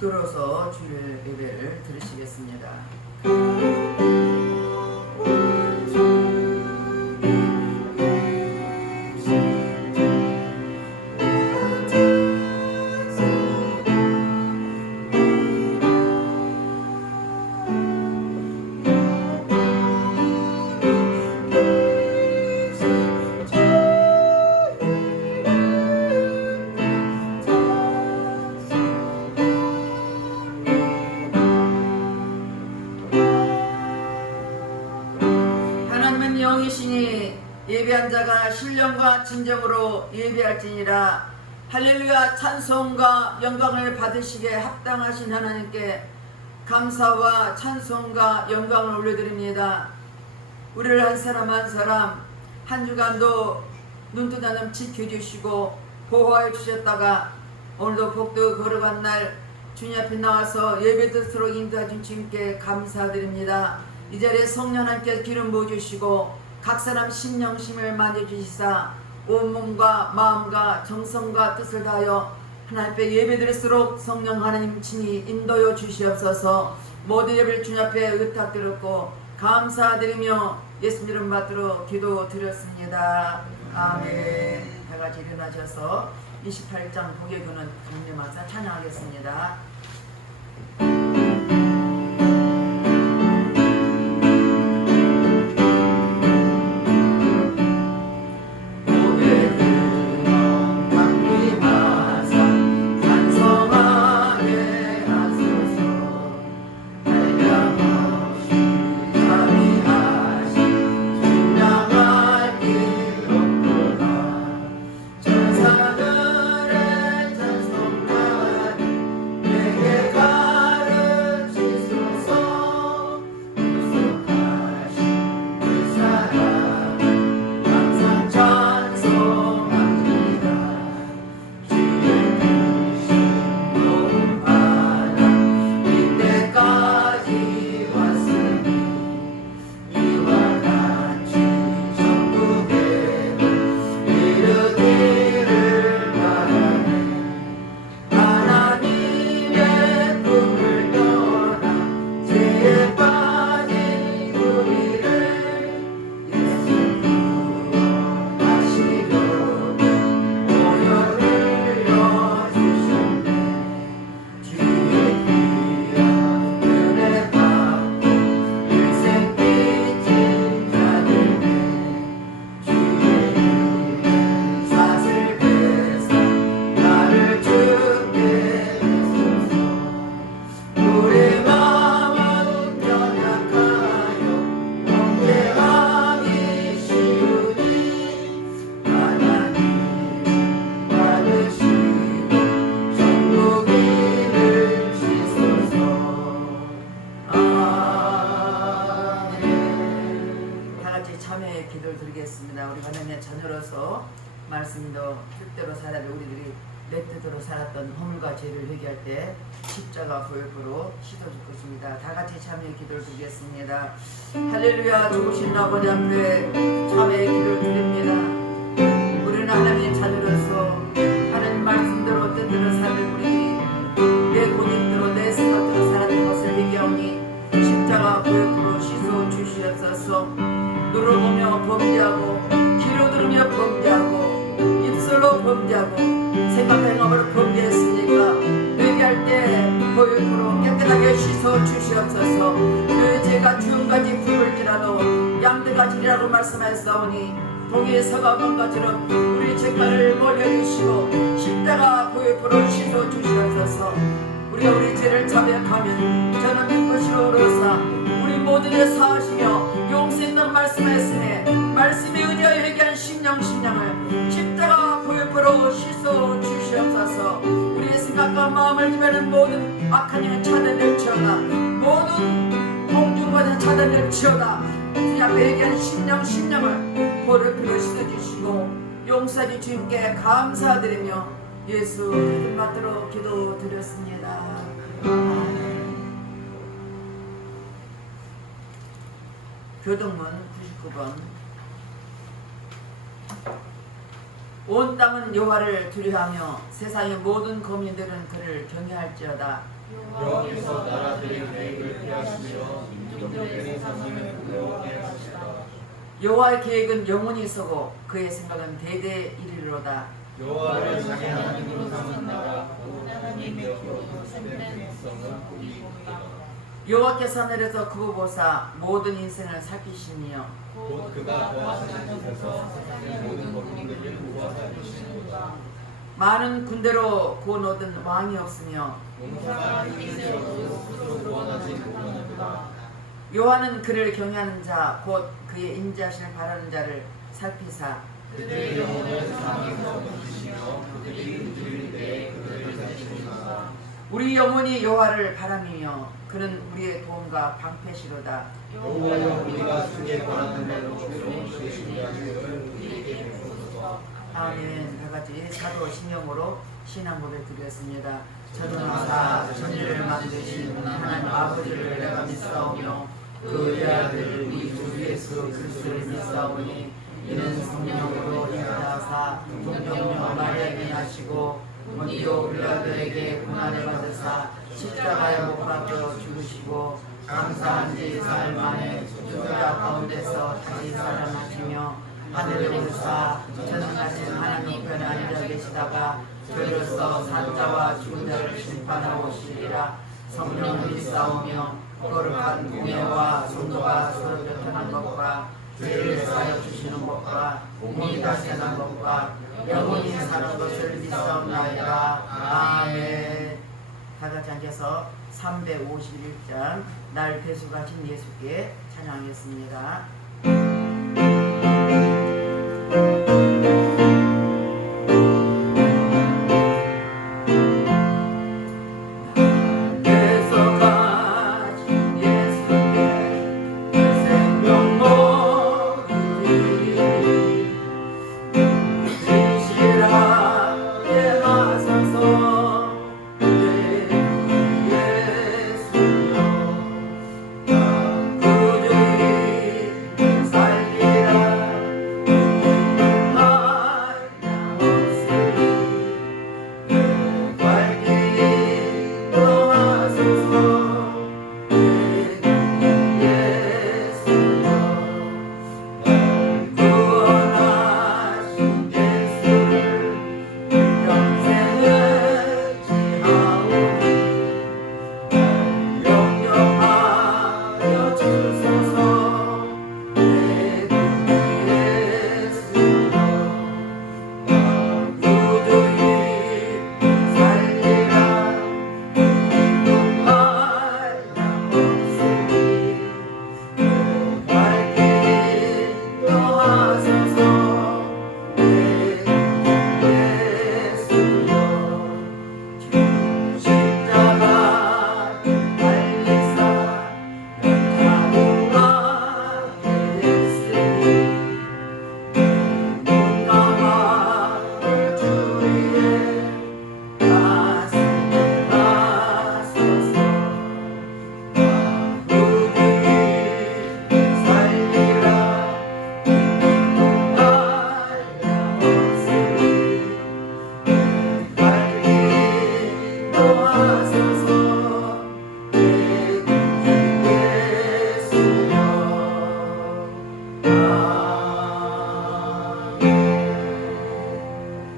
들어서 주일 예배를 들으시겠습니다. 영이시니 예배한 자가 신령과 진정으로 예배할지니라. 할렐루야. 찬송과 영광을 받으시기에 합당하신 하나님께 감사와 찬송과 영광을 올려드립니다. 우리를 한 사람 한 사람 한 주간도 눈뜨 나눔 지켜주시고 보호해 주셨다가 오늘도 복도 걸어간 날 주님 앞에 나와서 예배 드리도록 인도하신 주님께 감사드립니다. 이 자리에 성령 하나님께서 기름 부어주시고 각 사람 심령심을 만져주시사 온몸과 마음과 정성과 뜻을 다하여 하나님 앞에 예배드릴수록 성령 하나님 친히 인도여 주시옵소서. 모든 예배를 주님 앞에 의탁드렸고 감사드리며 예수님 이름 받들어 기도드렸습니다. 아멘. 다같이 일어나셔서 28장 복예교는 강림하사 찬양하겠습니다. 우리 하나님의 자녀로서 말씀도 뜻대로 살아야 우리들이 내 뜻대로 살았던 허물과 죄를 회개할 때 십자가 보혈부로 씻어줄 것입니다. 다같이 참여의 기도를 드리겠습니다. 할렐루야. 좋으신 아버지 앞에 참여의 기도를 드립니다. 우리는 하나님의 자녀로서 하나님 말씀대로 뜻대로 사는 우리들이 내 본인대로 내 생각대로 살았던 것을 회개하오니 십자가 보혈부로 씻어 주시옵소서. 누러보며 범죄하고 귀로 들으며 범죄하고 입술로 범죄하고 생각 행함으로 범죄했으니까 회개할 때 보혈부로 깨끗하게 씻어 주시옵소서. 그 죄가 주음같이 부을지라도 양대가지리라고 말씀하였사오니 동의 서가만 것처럼 우리 죄가를 멀리해주시고 십자가 보혈부로 씻어 주시옵소서. 우리가 우리 죄를 자백하면 저는 믿으시오로사 우리 모두를 사하시며 용서 있는 말씀하였으니 말씀에 의지하여 회개한 심령을 십자가 보혈부로 씻어 주시옵소서. 우리의 생각과 마음을 지배하는 모든 악한 영을 차단될지어다. 모든 공중과는 차단될지어다. 주님 앞에 회개한 심령을 보혈부로 씻어주시고 용서해 주님께 감사드리며 예수 그리스도 받들어 기도드렸습니다. 아멘. 교동문 99번. 온 땅은 여호와를 두려워하며 세상의 모든 거민들은 그를 경외할지어다. 여호와께서 나라들의 계획을 피하시며 민족들의 사상을 부끄러워하게 하시다. 여호와의 계획은 영원히 있고 그의 생각은 대대 이르리로다. 여호와를 자기 하나님으로 삼은 나라 곧 하나님의 기업으로 샘된 백성은 복이 있도다. 여호와께서 하늘에서 그거 보사 모든 인생을 살피시며 곧 그가 거하시는 곳에서 세상의 모든 법률을 모아 살피시는도다. 많은 군대로 구원 얻은 왕이 없으며 용사가 힘세워도 스스로 구원하지 못하는도다. 여호와는 그를 경외하는 자 곧 그의 인자하심을 바라는 자를 살피사 그들의 영혼을 사망에서 건지시며 그들이 들릴 때에 그들을 살피시는도다. 우리 영혼이 여호와를 바라며 그는 우리의 도움과 방패시로다. 여호와여 우리가 주께 권하는 말로 주로 주의 하심을 우리에게 베푸소서. 아멘. 다같이 사도 신령으로 신앙 고백 드렸습니다. 전능하사 천지를 만드신 하나님 아버지를 내가 믿사오며 그 외아들 우리 주 예수 그리스도를 믿사오니 이는 성령으로 인하사 동정녀 마리아에게 나시고 본디오 빌라도에게 고난을 받으사 십자가에 못 박혀 죽으시고 장사한 지 사흘 만에 죽으라 가운데서 다시 살아나시며 하늘에 오르사 전능하신 하나님 편에 앉아 계시다가 저희로서 산자와 죽은 자를 심판하고 오시리라. 성령을 믿사오며 거룩한 공예와 성도가 서로 교통한 것과 죄를 사하여 주시는 것과 몸이 다시 난 것과 영원히 사는 것을 믿사옵나이다. 아멘. 다같이 앉아서 351장 날 대속하신 예수께 찬양하겠습니다.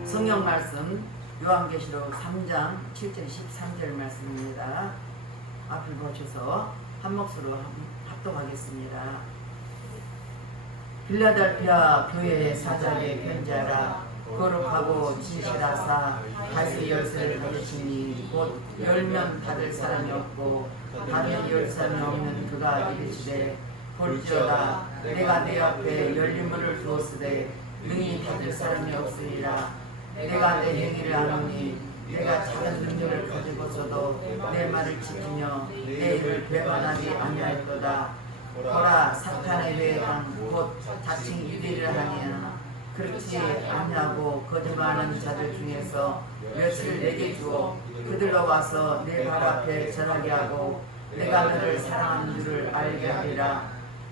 성경 말씀 요한계시록 3장 7절 13절 말씀입니다. 앞을 보셔서 한 목소리로 합독하겠습니다. 빌라델피아 교회의 사자에게 편지하라. 거룩하고 진실하사 다시 열쇠를 가지시니 곧 열면 닫을 사람이 없고 닫으면 열 사람이 없는 그가 이르시되 볼지어다 내가 내 앞에 열린 문을 두었으되 능히 닫을 사람이 없으리라. 내가 내 행위를 아노니 내가 작은 능력을 가지고서도 내 말을 지키며 내 일을 배반하지 아니하였도다. 보라 사탄의 회당 곧 자칭 유대를 하니라. 그렇지 아니하고 거짓말하는 자들 중에서 몇을 내게 주어 그들로 와서 내 발 앞에 전하게 하고 내가 너를 사랑하는 줄을 알게 하리라.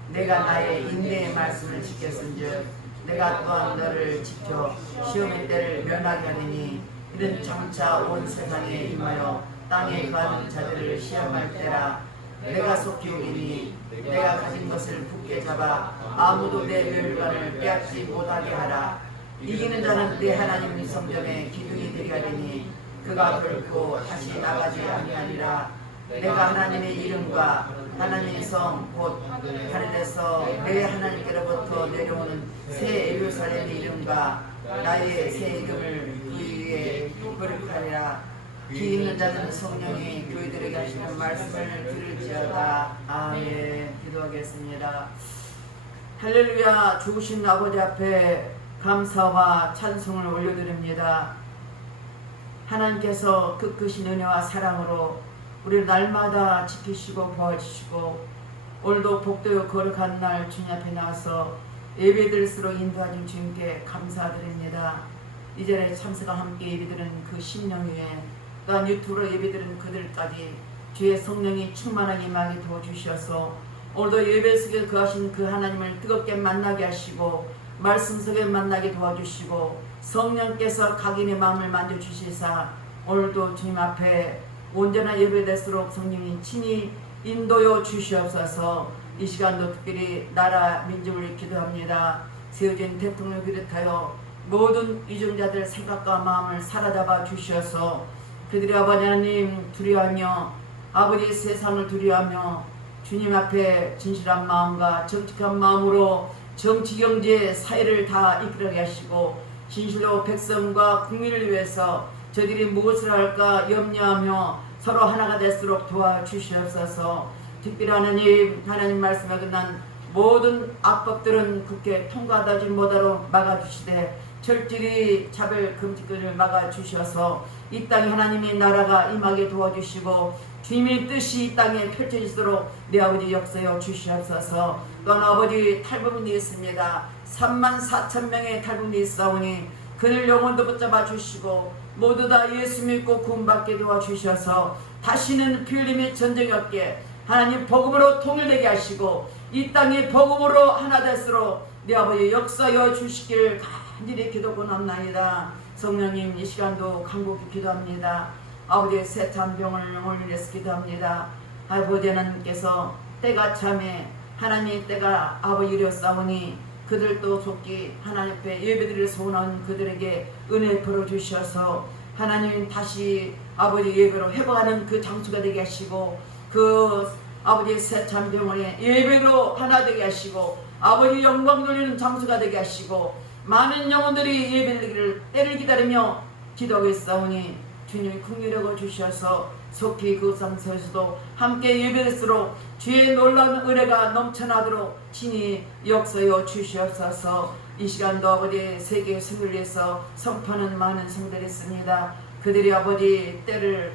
내가 나의 인내의 말씀을 지켰은즉 내가 또한 너를 지켜 시험의 때를 면하게 하리니 이는 장차 온 세상에 임하여 땅에 가는 자들을 시험할 때라. 내가 속히 오리니 내가 가진 것을 굳게 잡아 아무도 내 멸관을 빼앗지 못하게 하라. 이기는 자는 내 하나님 성전의 기둥이 되게 하리니 그가 결코 다시 나가지 아니하리라. 내가 하나님의 이름과 하나님의 성 곧 하늘에서 내 하나님께로부터 내려오는 새 예루살렘의 이름과 나의 새 이름을 그 위에 거룩하리라. 기 있는 자는 성령이 교회들에게 하시는 말씀을 들을지어다. 아멘. 기도하겠습니다. 할렐루야. 좋으신 아버지 앞에 감사와 찬송을 올려드립니다. 하나님께서 끝끝인 은혜와 사랑으로 우리를 날마다 지키시고 보호하시고 오늘도 복되고 거룩한 날 주님 앞에 나와서 예배드릴수록 인도하신 주님께 감사드립니다. 이 자리에 참석과 함께 예배드리는 그 심령 위에 또한 유튜브로 예배드리는 그들까지 주의 성령이 충만하게 임하게 도와주셔서 오늘도 예배 속에 거하신 그 하나님을 뜨겁게 만나게 하시고 말씀 속에 만나게 도와주시고 성령께서 각인의 마음을 만져주시사 오늘도 주님 앞에 온전한 예배될수록 성령이 친히 인도여 주시옵소서. 이 시간도 특별히 나라 민족을 기도합니다. 세워진 대통령을 비롯하여 모든 위정자들 생각과 마음을 사로잡아 주셔서 그들의 아버지 하나님 두려워하며 아버지 세상을 두려워하며 주님 앞에 진실한 마음과 정직한 마음으로 정치 경제 사회를 다 이끌어가게 하시고 진실로 백성과 국민을 위해서 저들이 무엇을 할까 염려하며 서로 하나가 될수록 도와주시옵소서. 특별히 하나님 말씀에 끝난 모든 악법들은 국회 통과하지 못하도록 막아주시되 철저히 차별 금지권을 막아주셔서 이 땅에 하나님의 나라가 임하게 도와주시고 주님의 뜻이 이 땅에 펼쳐지도록 내 아버지 역사여 주시옵소서. 또한 아버지 탈북민이 있습니다. 34,000명의 탈북민이 있사오니 그들 영혼도 붙잡아 주시고 모두 다 예수 믿고 구원받게 도와주셔서 다시는 피 흘림의 전쟁이 없게 하나님 복음으로 통일되게 하시고 이 땅이 복음으로 하나 될수록 내 아버지 역사여 주시길 간절히 기도권합나이다. 성령님 이 시간도 간곡히 기도합니다. 아버지의 세찬 병을 영혼을 위해서 기도합니다. 아버지 하나님께서 때가 참에 하나님의 때가 아버지 이르렀사오니 그들도 속히 하나님 앞에 예배드릴 소원한 그들에게 은혜 풀어주셔서 하나님 다시 아버지 예배로 회복하는 그 장수가 되게 하시고 그 아버지의 세찬 병원에 예배로 하나 되게 하시고 아버지 영광 돌리는 장수가 되게 하시고 많은 영혼들이 예배드리기를 때를 기다리며 기도하겠사오니 주님이 긍휼하고 주셔서 속히 그 상태에서도 함께 예배할수록 주의 놀라운 은혜가 넘쳐나도록 친히 역사여 주시옵소서. 이 시간도 아버지 세계 승리를 위해서 선포하는 많은 성들이 있습니다. 그들이 아버지 때를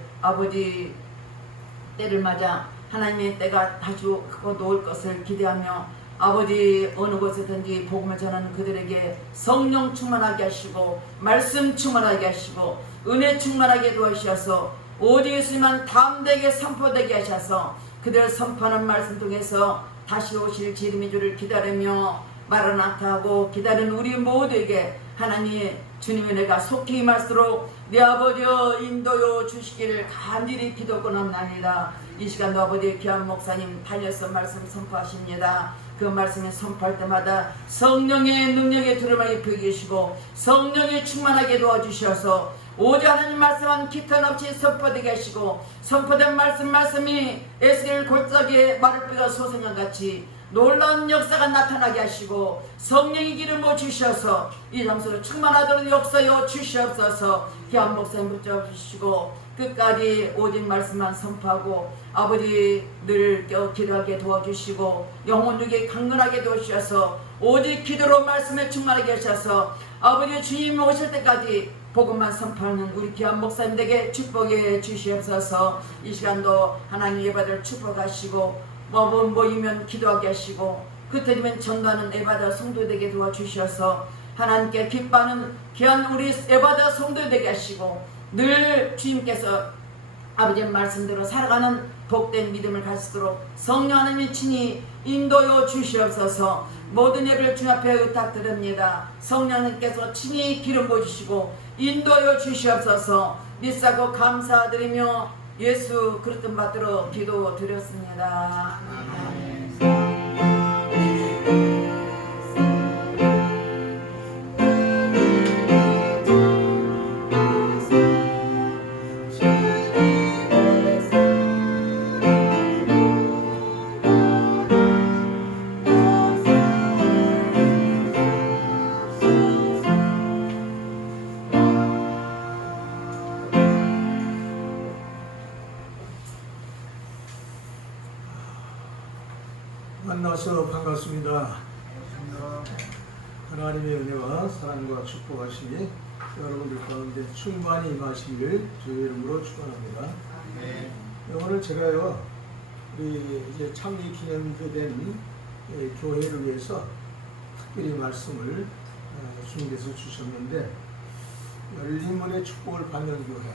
맞아 하나님의 때가 아주 크고 놓을 것을 기대하며 아버지 어느 곳에든지 복음을 전하는 그들에게 성령 충만하게 하시고 말씀 충만하게 하시고 은혜 충만하게 도와주셔서 오직 예수님만 담대하게 선포되게 하셔서 그들 선포하는 말씀 통해서 다시 오실 주님의 주를 기다리며 마라나타하고 기다리는 우리 모두에게 하나님 주님의 은혜가 속히 임할수록 내 아버지여 인도여 주시기를 간절히 기도권합니다. 이 시간도 아버지 귀한 목사님 달려서 말씀 선포하십니다. 그 말씀을 선포할 때마다 성령의 능력에 두루마리 입혀 계시고 성령이 충만하게 도와주셔서 오직 하나님 말씀은 기탄 없이 선포되게 하시고 선포된 말씀이 에스겔 골짜기에 마를비가 솟으면 같이 놀라운 역사가 나타나게 하시고 성령의 기름을 주셔서 이 장소를 충만하도록 역사여 주시옵소서. 귀한 목사님 붙잡아 주시고 끝까지 오직 말씀만 선포하고 아버지 늘 기도하게 도와주시고 영혼 중에 강건하게 도와주셔서 오직 기도로 말씀에 충만하게 하셔서 아버지 주님 오실 때까지 복음만 선포하는 우리 귀한 목사님에게 축복해 주시옵소서. 이 시간도 하나님 예배를 축복하시고 모이면 기도하게 하시고 흩어지면 전도하는 예배자 성도되게 도와주셔서 하나님께 기뻐하는 귀한 우리 예배자 성도되게 하시고 늘 주님께서 아버지의 말씀대로 살아가는 복된 믿음을 가지도록 성령 하나님이 친히 인도여 주시옵소서. 모든 예배를 주님 앞에 의탁드립니다. 성령님께서 친히 기름 부어주시고 인도여 주시옵소서. 믿사고 감사드리며 예수 그리스도 받들어 기도 드렸습니다. 만나서 반갑습니다. 하나님의 은혜와 사랑과 축복하심이 여러분들 가운데 충만히 임하시기를 주의 이름으로 축원합니다. 오늘 제가요, 우리 이제 창립 기념도 된 교회를 위해서 특별히 말씀을 주님께서 주셨는데, 열린문의 축복을 받는 교회,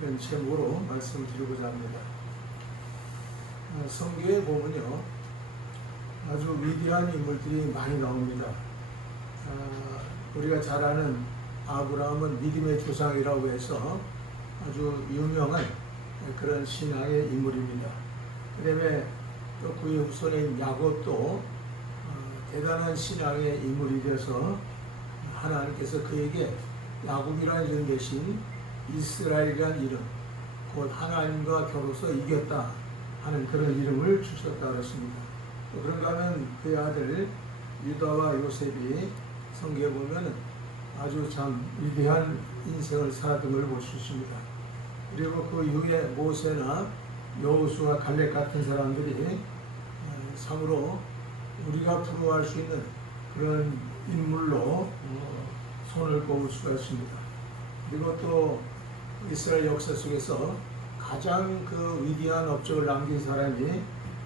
이런 제목으로 말씀을 드리고자 합니다. 성경에 보면요, 아주 위대한 인물들이 많이 나옵니다. 우리가 잘 아는 아브라함은 믿음의 조상이라고 해서 아주 유명한 그런 신앙의 인물입니다. 그 다음에 또 그의 후손인 야곱도 대단한 신앙의 인물이 되어서 하나님께서 그에게 야곱이라는 이름 대신 이스라엘이라는 이름, 곧 하나님과 겨루서 이겼다 하는 그런 이름을 주셨다 그랬습니다. 그런가 하면 그의 아들 유다와 요셉이 성경에 보면 아주 참 위대한 인생을 살았던 걸 볼 수 있습니다. 그리고 그 이후에 모세나 여호수아 갈렙 같은 사람들이 참으로 우리가 부러워할 수 있는 그런 인물로 손을 꼽을 수가 있습니다. 그리고 또 이스라엘 역사 속에서 가장 그 위대한 업적을 남긴 사람이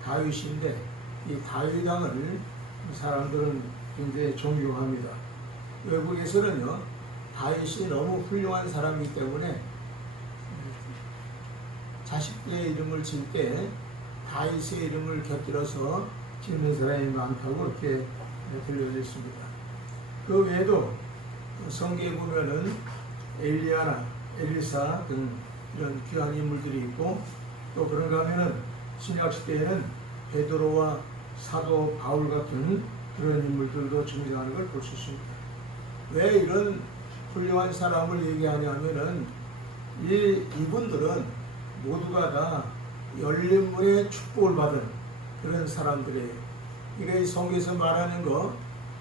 다윗인데, 이 다윗 왕을 사람들은 굉장히 존경합니다. 외국에서는요, 다윗이 너무 훌륭한 사람이기 때문에 자식들의 이름을 질 때 다윗의 이름을 곁들여서 짓는 사람이 많다고 이렇게 들려져 있습니다. 그 외에도 성경에 보면은 엘리야나 엘리사 등 이런 귀한 인물들이 있고, 또 그런가 하면은 신약 시대에는 베드로와 사도 바울 같은 그런 인물들도 존재하는 걸 볼 수 있습니다. 왜 이런 훌륭한 사람을 얘기하냐면은 이분들은 모두가 다 열린 문의 축복을 받은 그런 사람들이에요. 그러니까 이 성경에서 말하는 거,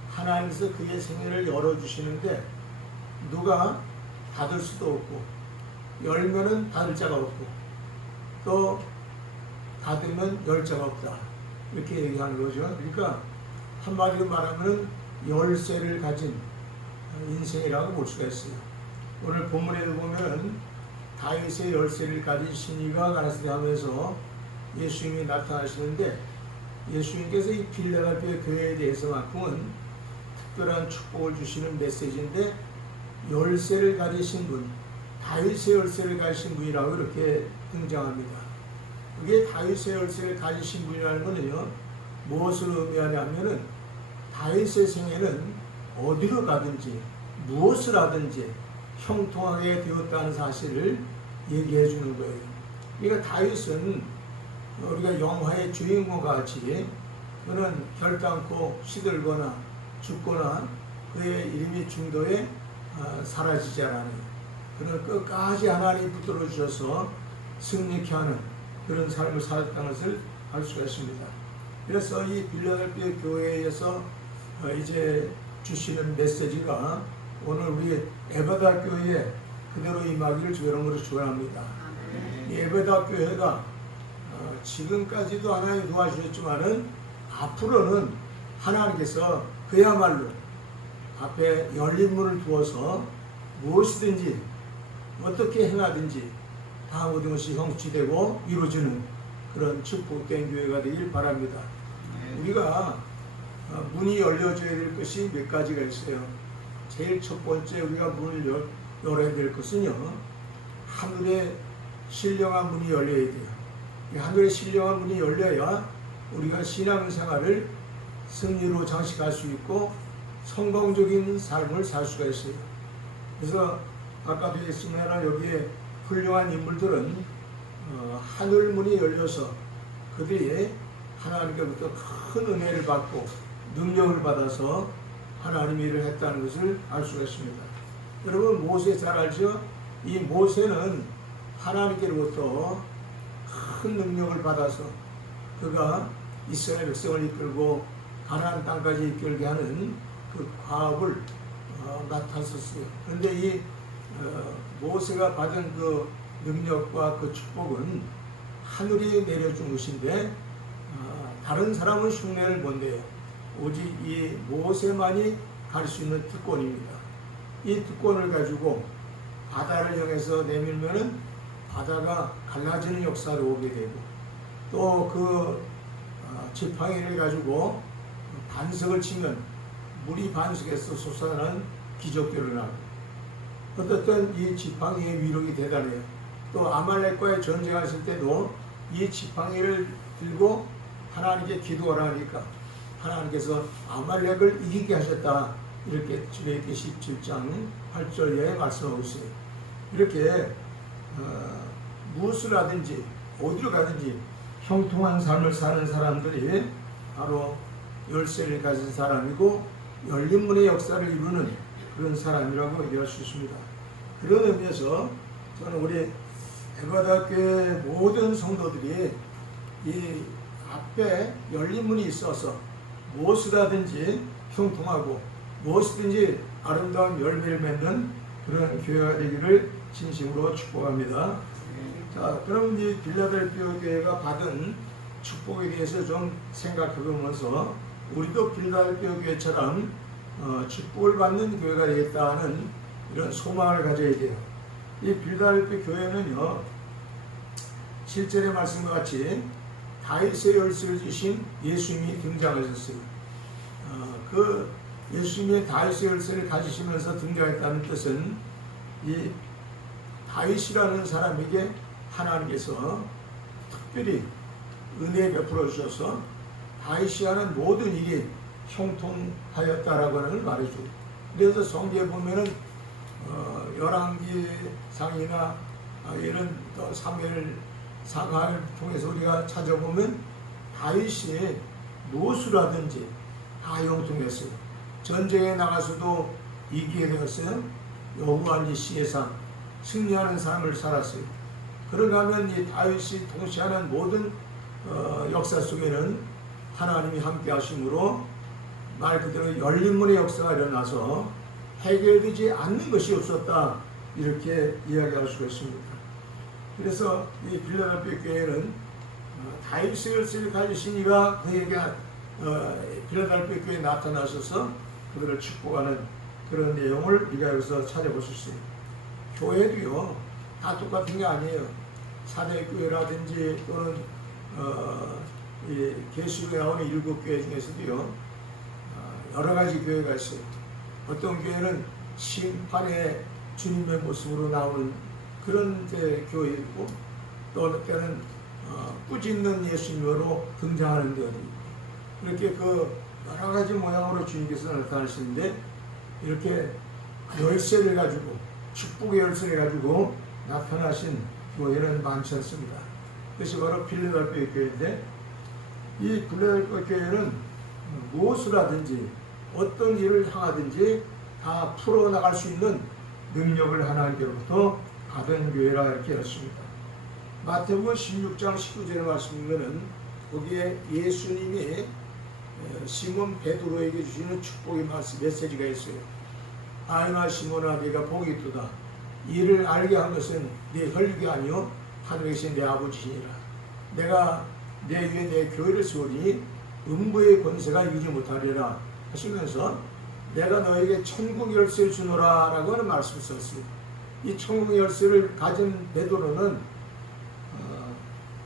하나님께서 그의 생애를 열어주시는데 누가 닫을 수도 없고, 열면은 닫을 자가 없고, 또 닫으면 열 자가 없다, 이렇게 얘기하는 거죠. 그러니까 한마디로 말하면 열쇠를 가진 인생이라고 볼 수가 있어요. 오늘 본문에도 보면 다윗의 열쇠를 가진 신이가 가라사대 하면서 예수님이 나타나시는데, 예수님께서 이 빌라델피아 교회에 대해서만큼은 특별한 축복을 주시는 메시지인데, 열쇠를 가지신 분, 다윗의 열쇠를 가지신 분이라고 이렇게 등장합니다. 그게 다윗의 열쇠를 가지신 분이라는 것은요, 무엇을 의미하냐면은 다윗의 생애는 어디로 가든지 무엇을 하든지 형통하게 되었다는 사실을 얘기해 주는 거예요. 그러니까 다윗은 우리가 영화의 주인공과 같이 그는 결단코 시들거나 죽거나 그의 이름이 중도에 사라지지 않아요. 그는 끝까지 하나님 붙들어 주셔서 승리케 하는 그런 삶을 살았다는 것을 알 수가 있습니다. 그래서 이 빌라델피아 교회에서 이제 주시는 메시지가 오늘 우리 에베다 교회에 그대로 임하기를 주의 이름으로 축원합니다. 이 에베다 교회가 지금까지도 하나님 도와주셨지만은 앞으로는 하나님께서 그야말로 앞에 열린 문을 두어서 무엇이든지 어떻게 행하든지 다 모든 것이 성취되고 이루어지는 그런 축복된 교회가 되길 바랍니다. 우리가 문이 열려져야 될 것이 몇 가지가 있어요. 제일 첫 번째 우리가 문을 열어야 될 것은요, 하늘의 신령한 문이 열려야 돼요. 하늘의 신령한 문이 열려야 우리가 신앙생활을 승리로 장식할 수 있고 성공적인 삶을 살 수가 있어요. 그래서 아까도 했으나 여기에 훌륭한 인물들은 하늘 문이 열려서 그들이 하나님께로부터 큰 은혜를 받고 능력을 받아서 하나님의 일을 했다는 것을 알 수가 있습니다. 여러분, 모세 잘 알죠? 이 모세는 하나님께로부터 큰 능력을 받아서 그가 이스라엘 백성을 이끌고 가나안 땅까지 이끌게 하는 그 과업을 맡았었어요. 그런데 이 모세가 받은 그 능력과 그 축복은 하늘이 내려준 것인데 다른 사람은 흉내를 못 내요. 오직 이 모세만이 갈 수 있는 특권입니다. 이 특권을 가지고 바다를 향해서 내밀면은 바다가 갈라지는 역사로 오게 되고, 또 그 지팡이를 가지고 반석을 치면 물이 반석에서 솟아나는 기적도 일어나고, 어떻든 이 지팡이의 위력이 대단해요. 또 아말렉과의 전쟁하실 때도 이 지팡이를 들고 하나님께 기도하라 하니까 하나님께서 아말렉을 이기게 하셨다, 이렇게 출애굽기 17장 8절에 말씀하고 있어요. 이렇게 무엇을 하든지 어디로 가든지 형통한 삶을 사는 사람들이 바로 열쇠를 가진 사람이고 열린 문의 역사를 이루는 그런 사람이라고 얘기할 수 있습니다. 그런 의미에서 저는 우리 에바다교회 모든 성도들이 이 앞에 열린 문이 있어서 무엇을 하든지 형통하고 무엇이든지 아름다운 열매를 맺는 그런 교회가 되기를 진심으로 축복합니다. 자, 그럼 이 빌라델피아 교회가 받은 축복에 대해서 좀 생각해 보면서 우리도 빌라델피아 교회처럼 축복을 받는 교회가 되겠다는 이런 소망을 가져야 돼요. 이 빌라델피아 교회는요, 7절의 말씀과 같이 다윗의 열쇠를 주신 예수님이 등장하셨어요. 그 예수님의 다윗의 열쇠를 가지시면서 등장했다는 뜻은 이 다윗이라는 사람에게 하나님께서 특별히 은혜 베풀어 주셔서 다윗이 하는 모든 일이 형통하였다라고 하는 걸 말해줘요. 그래서 성경에 보면은 열왕기상이나 이런 또 사무엘 상하를 통해서 우리가 찾아보면 다윗이 무엇을 하든지 다 형통했어요. 전쟁에 나가서도 이기게 되었어요. 여호와니시의 삶, 승리하는 삶을 살았어요. 그런가 하면 이 다윗이 통치하는 모든 역사 속에는 하나님이 함께 하심으로 말 그대로 열린 문의 역사가 일어나서 해결되지 않는 것이 없었다, 이렇게 이야기할 수가 있습니다. 그래서 이 빌라델피아 교회는 다윗의 열쇠를 가지신 이가 그에게 빌라델피아 교회에 나타나셔서 그들을 축복하는 그런 내용을 우리가 여기서 찾아볼 수 있어요. 교회도요 다 똑같은 게 아니에요. 사대교회라든지 또는 이 계시록에 나오는 7교회 중에서도요 여러 가지 교회가 있어요. 어떤 교회는 심판의 주님의 모습으로 나오는 그런 교회이고, 또 어느 때는 꾸짖는 예수님으로 등장하는 데도 있고, 이렇게 그 여러 가지 모양으로 주님께서 나타나시는데, 이렇게 열쇠를 가지고 축복의 열쇠를 가지고 나타나신 교회는 많지 않습니다. 그것이 바로 빌라델피아 교회인데, 이 빌라델피아 교회는 무엇을 하든지 어떤 일을 향하든지 다 풀어나갈 수 있는 능력을 하나님께로부터 받은 교회라 이렇게 했습니다. 마태복음 16장 19절의 말씀이면은 거기에 예수님이 시몬 베드로에게 주시는 축복의 메시지가 있어요. 아유나 시몬아, 네가 복이 있도다. 이를 알게 한 것은 네 혈육이 아니요 하늘에 계신 내 아버지시니라. 내가 내 위에 내 교회를 세우니 음부의 권세가 이기지 못하리라 하시면서 내가 너에게 천국 열쇠를 주노라 라고 하는 말씀을 썼어요. 이 천국 열쇠를 가진 베드로는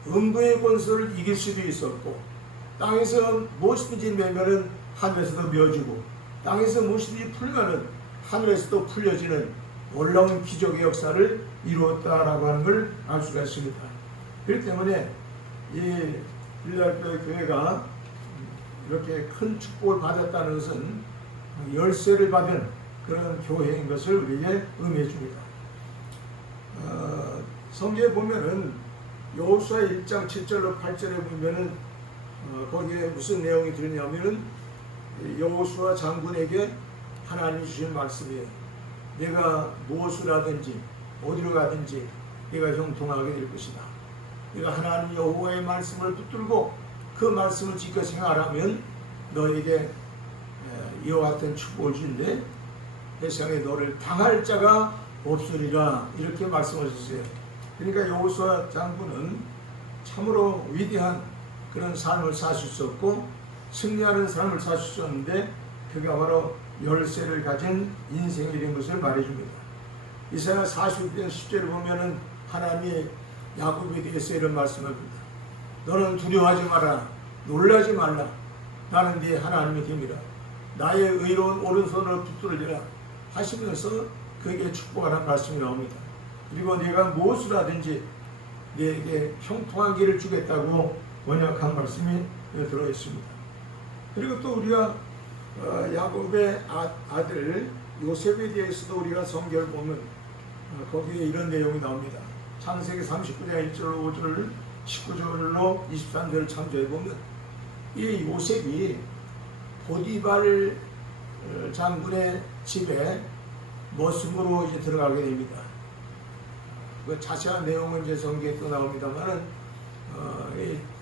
음부의 권세를 이길 수도 있었고, 땅에서 무엇이든지 매면은 하늘에서도 메어지고, 땅에서 무엇이든지 풀면은 하늘에서도 풀려지는 놀라운 기적의 역사를 이루었다라고 하는 걸 알 수가 있습니다. 그렇기 때문에 이 빌라델피아 교회가 이렇게 큰 축복을 받았다는 것은 열쇠를 받은 그런 교회인 것을 우리에게 의미해 줍니다. 성경에 보면은 여호수아 1장 7절로 8절에 보면은 거기에 무슨 내용이 들냐면은 여호수아 장군에게 하나님이 주신 말씀이에요. 내가 무엇을 하든지 어디로 가든지 네가 형통하게 될 것이다. 네가 하나님 여호와의 말씀을 붙들고 그 말씀을 지켜 생활하면 너에게 이와 같은 축복을 주는데 세상에 너를 당할 자가 없으리라, 이렇게 말씀하셨어요. 그러니까 여호수아 장군은 참으로 위대한 그런 삶을 사실 수 없고 승리하는 삶을 사실 수 없는데 그가 바로 열쇠를 가진 인생이 된 것을 말해줍니다. 이사야 40편 10절을 보면은 하나님이 야곱에 대해서 이런 말씀합니다. 너는 두려워하지 마라, 놀라지 말라. 나는 네 하나님이 됨이라. 나의 의로운 오른손을 붙들리라 하시면서 그에게 축복하는 말씀이 나옵니다. 그리고 네가 무엇을 하든지 네게 형통한 길을 주겠다고 번역한 말씀이 들어있습니다. 그리고 또 우리가 야곱의 아들 요셉에 대해서도 우리가 성경을 보면 거기에 이런 내용이 나옵니다. 창세기 39장 1절로 5절 19절로 23절을 참조해 보면 이 요셉이 보디발 장군의 집에 머슴으로 이제 들어가게 됩니다. 그 자세한 내용은 이제 성경에 또 나옵니다만은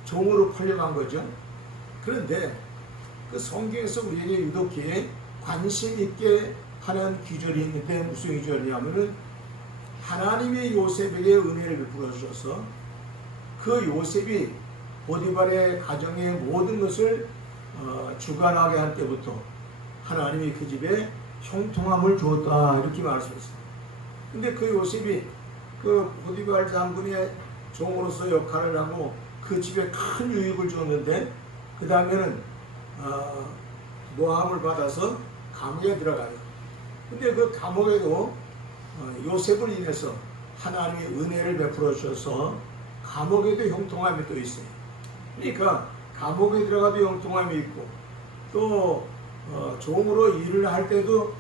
종으로 팔려간 거죠. 그런데 그 성경에서 우리에게 유독히 관심 있게 하는 기절이 있는데 무슨 기절이냐면은 하나님이 요셉에게 은혜를 베풀어 주셔서 그 요셉이 보디발의 가정의 모든 것을 주관하게 할 때부터 하나님이 그 집에 형통함을 주었다, 이렇게 말씀했어요. 근데 그 요셉이 그 보디발 장군의 종으로서 역할을 하고 그 집에 큰 유익을 줬는데 그 다음에는 모함을 받아서 감옥에 들어가요. 근데 그 감옥에도 요셉을 인해서 하나님이 은혜를 베풀어 주셔서 감옥에도 형통함이 또 있어요. 그러니까 감옥에 들어가도 형통함이 있고 또 종으로 일을 할 때도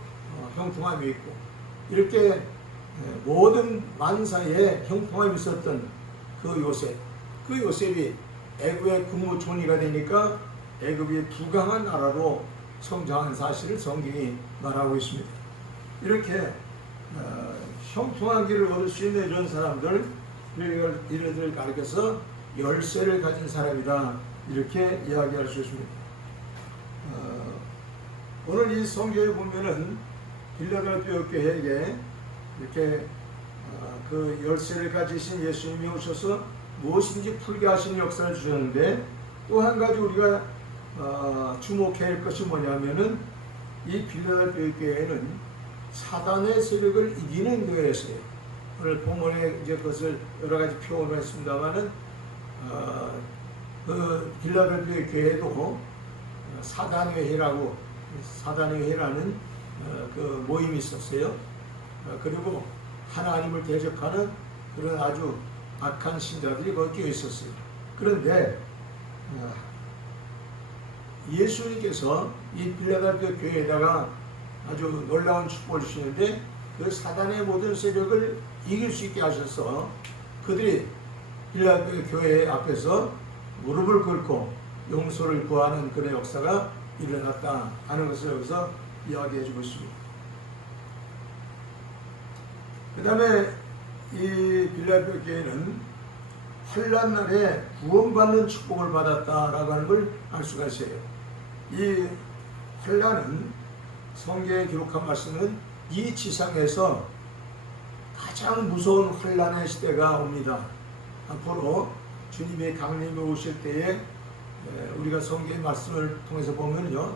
형통함이 있고 이렇게 모든 만사에 형통함이 있었던 그 요셉, 그 요셉이 애굽의 국무총리가 되니까 애굽이 부강한 나라로 성장한 사실을 성경이 말하고 있습니다. 이렇게 형통한 길을 얻을 수 있는 이런 사람들, 이들을 가리켜서 열쇠를 가진 사람이다, 이렇게 이야기할 수 있습니다. 오늘 이 성경에 보면은 빌라델피아 교회에게 이렇게 그 열쇠를 가지신 예수님이 오셔서 무엇인지 풀게 하시는 역사를 주셨는데 또 한 가지 우리가 주목해야 할 것이 뭐냐면은 이 빌라델피아 교회는 사단의 세력을 이기는 교회였어요. 오늘 본문에 이제 그것을 여러 가지 표현을 했습니다만은 그 빌라델피아 교회도 사단의 회라는 그 모임이 있었어요. 그리고 하나님을 대적하는 그런 아주 악한 신자들이 거기에 있었어요. 그런데 예수님께서 이 빌라델피아 교회에다가 아주 놀라운 축복을 주시는데 그 사단의 모든 세력을 이길 수 있게 하셔서 그들이 빌라델피아 교회 앞에서 무릎을 꿇고 용서를 구하는 그런 역사가 일어났다 하는 것을 여기서 이야기해 주고 있습니다. 그 다음에 이 빌라델피아 교회는 환난 날에 구원받는 축복을 받았다라고 하는 걸 알 수가 있어요. 이 환난은 성경에 기록한 말씀은 이 지상에서 가장 무서운 환난의 시대가 옵니다. 앞으로 주님의 강림에 오실 때에 우리가 성경의 말씀을 통해서 보면요,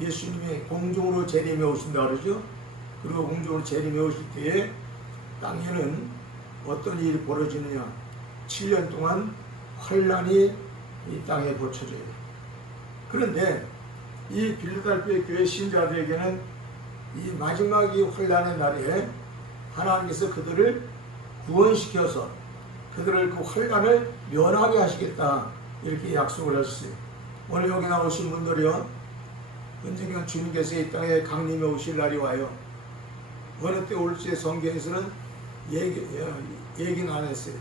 예수님이 공중으로 재림해 오신다 그러죠. 그리고 공중으로 재림해 오실 때에 땅에는 어떤 일이 벌어지느냐, 7년 동안 환난이 이 땅에 거쳐져요. 그런데 이 빌라델피아 교회 신자들에게는 이 마지막 이 환난의 날에 하나님께서 그들을 구원시켜서 그들을 그 환난을 면하게 하시겠다, 이렇게 약속을 하셨어요. 오늘 여기 나오신 분들이요, 언젠가 주님께서 이 땅에 강림해 오실 날이 와요. 어느 때 올지 성경에서는 얘기는 안 했어요.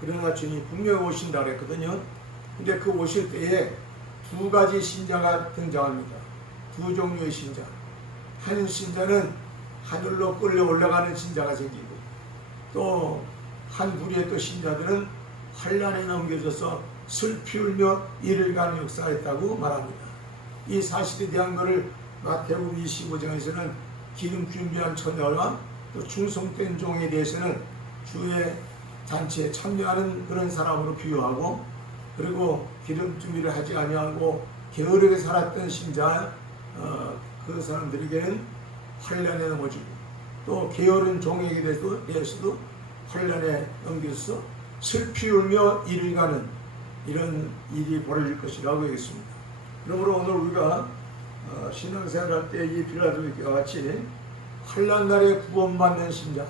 그러나 주님이 분명히 오신다 그랬거든요. 근데 그 오실 때에 두 가지 신자가 등장합니다. 두 종류의 신자. 한 신자는 하늘로 끌려 올라가는 신자가 생기고, 또 한 부류의 또 신자들은 환란에 넘겨져서 슬피 울며 이를 가는 역사가 있다고 말합니다. 이 사실에 대한 것을 마태복음 25장에서는 기름 준비한 처녀와 또 충성된 종에 대해서는 주의 잔치에 참여하는 그런 사람으로 비유하고, 그리고 기름 준비를 하지 아니하고 게으르게 살았던 신자, 그 사람들에게는 환란에 넘어지고, 또 게으른 종에게 대해서도 환란에 넘겨서 슬피 울며 이를 가는 이런 일이 벌어질 것이라고 하겠습니다. 그러므로 오늘 우리가 신앙생활할 때 이 빌라델피아와 같이 환란 날에 구원받는 신자,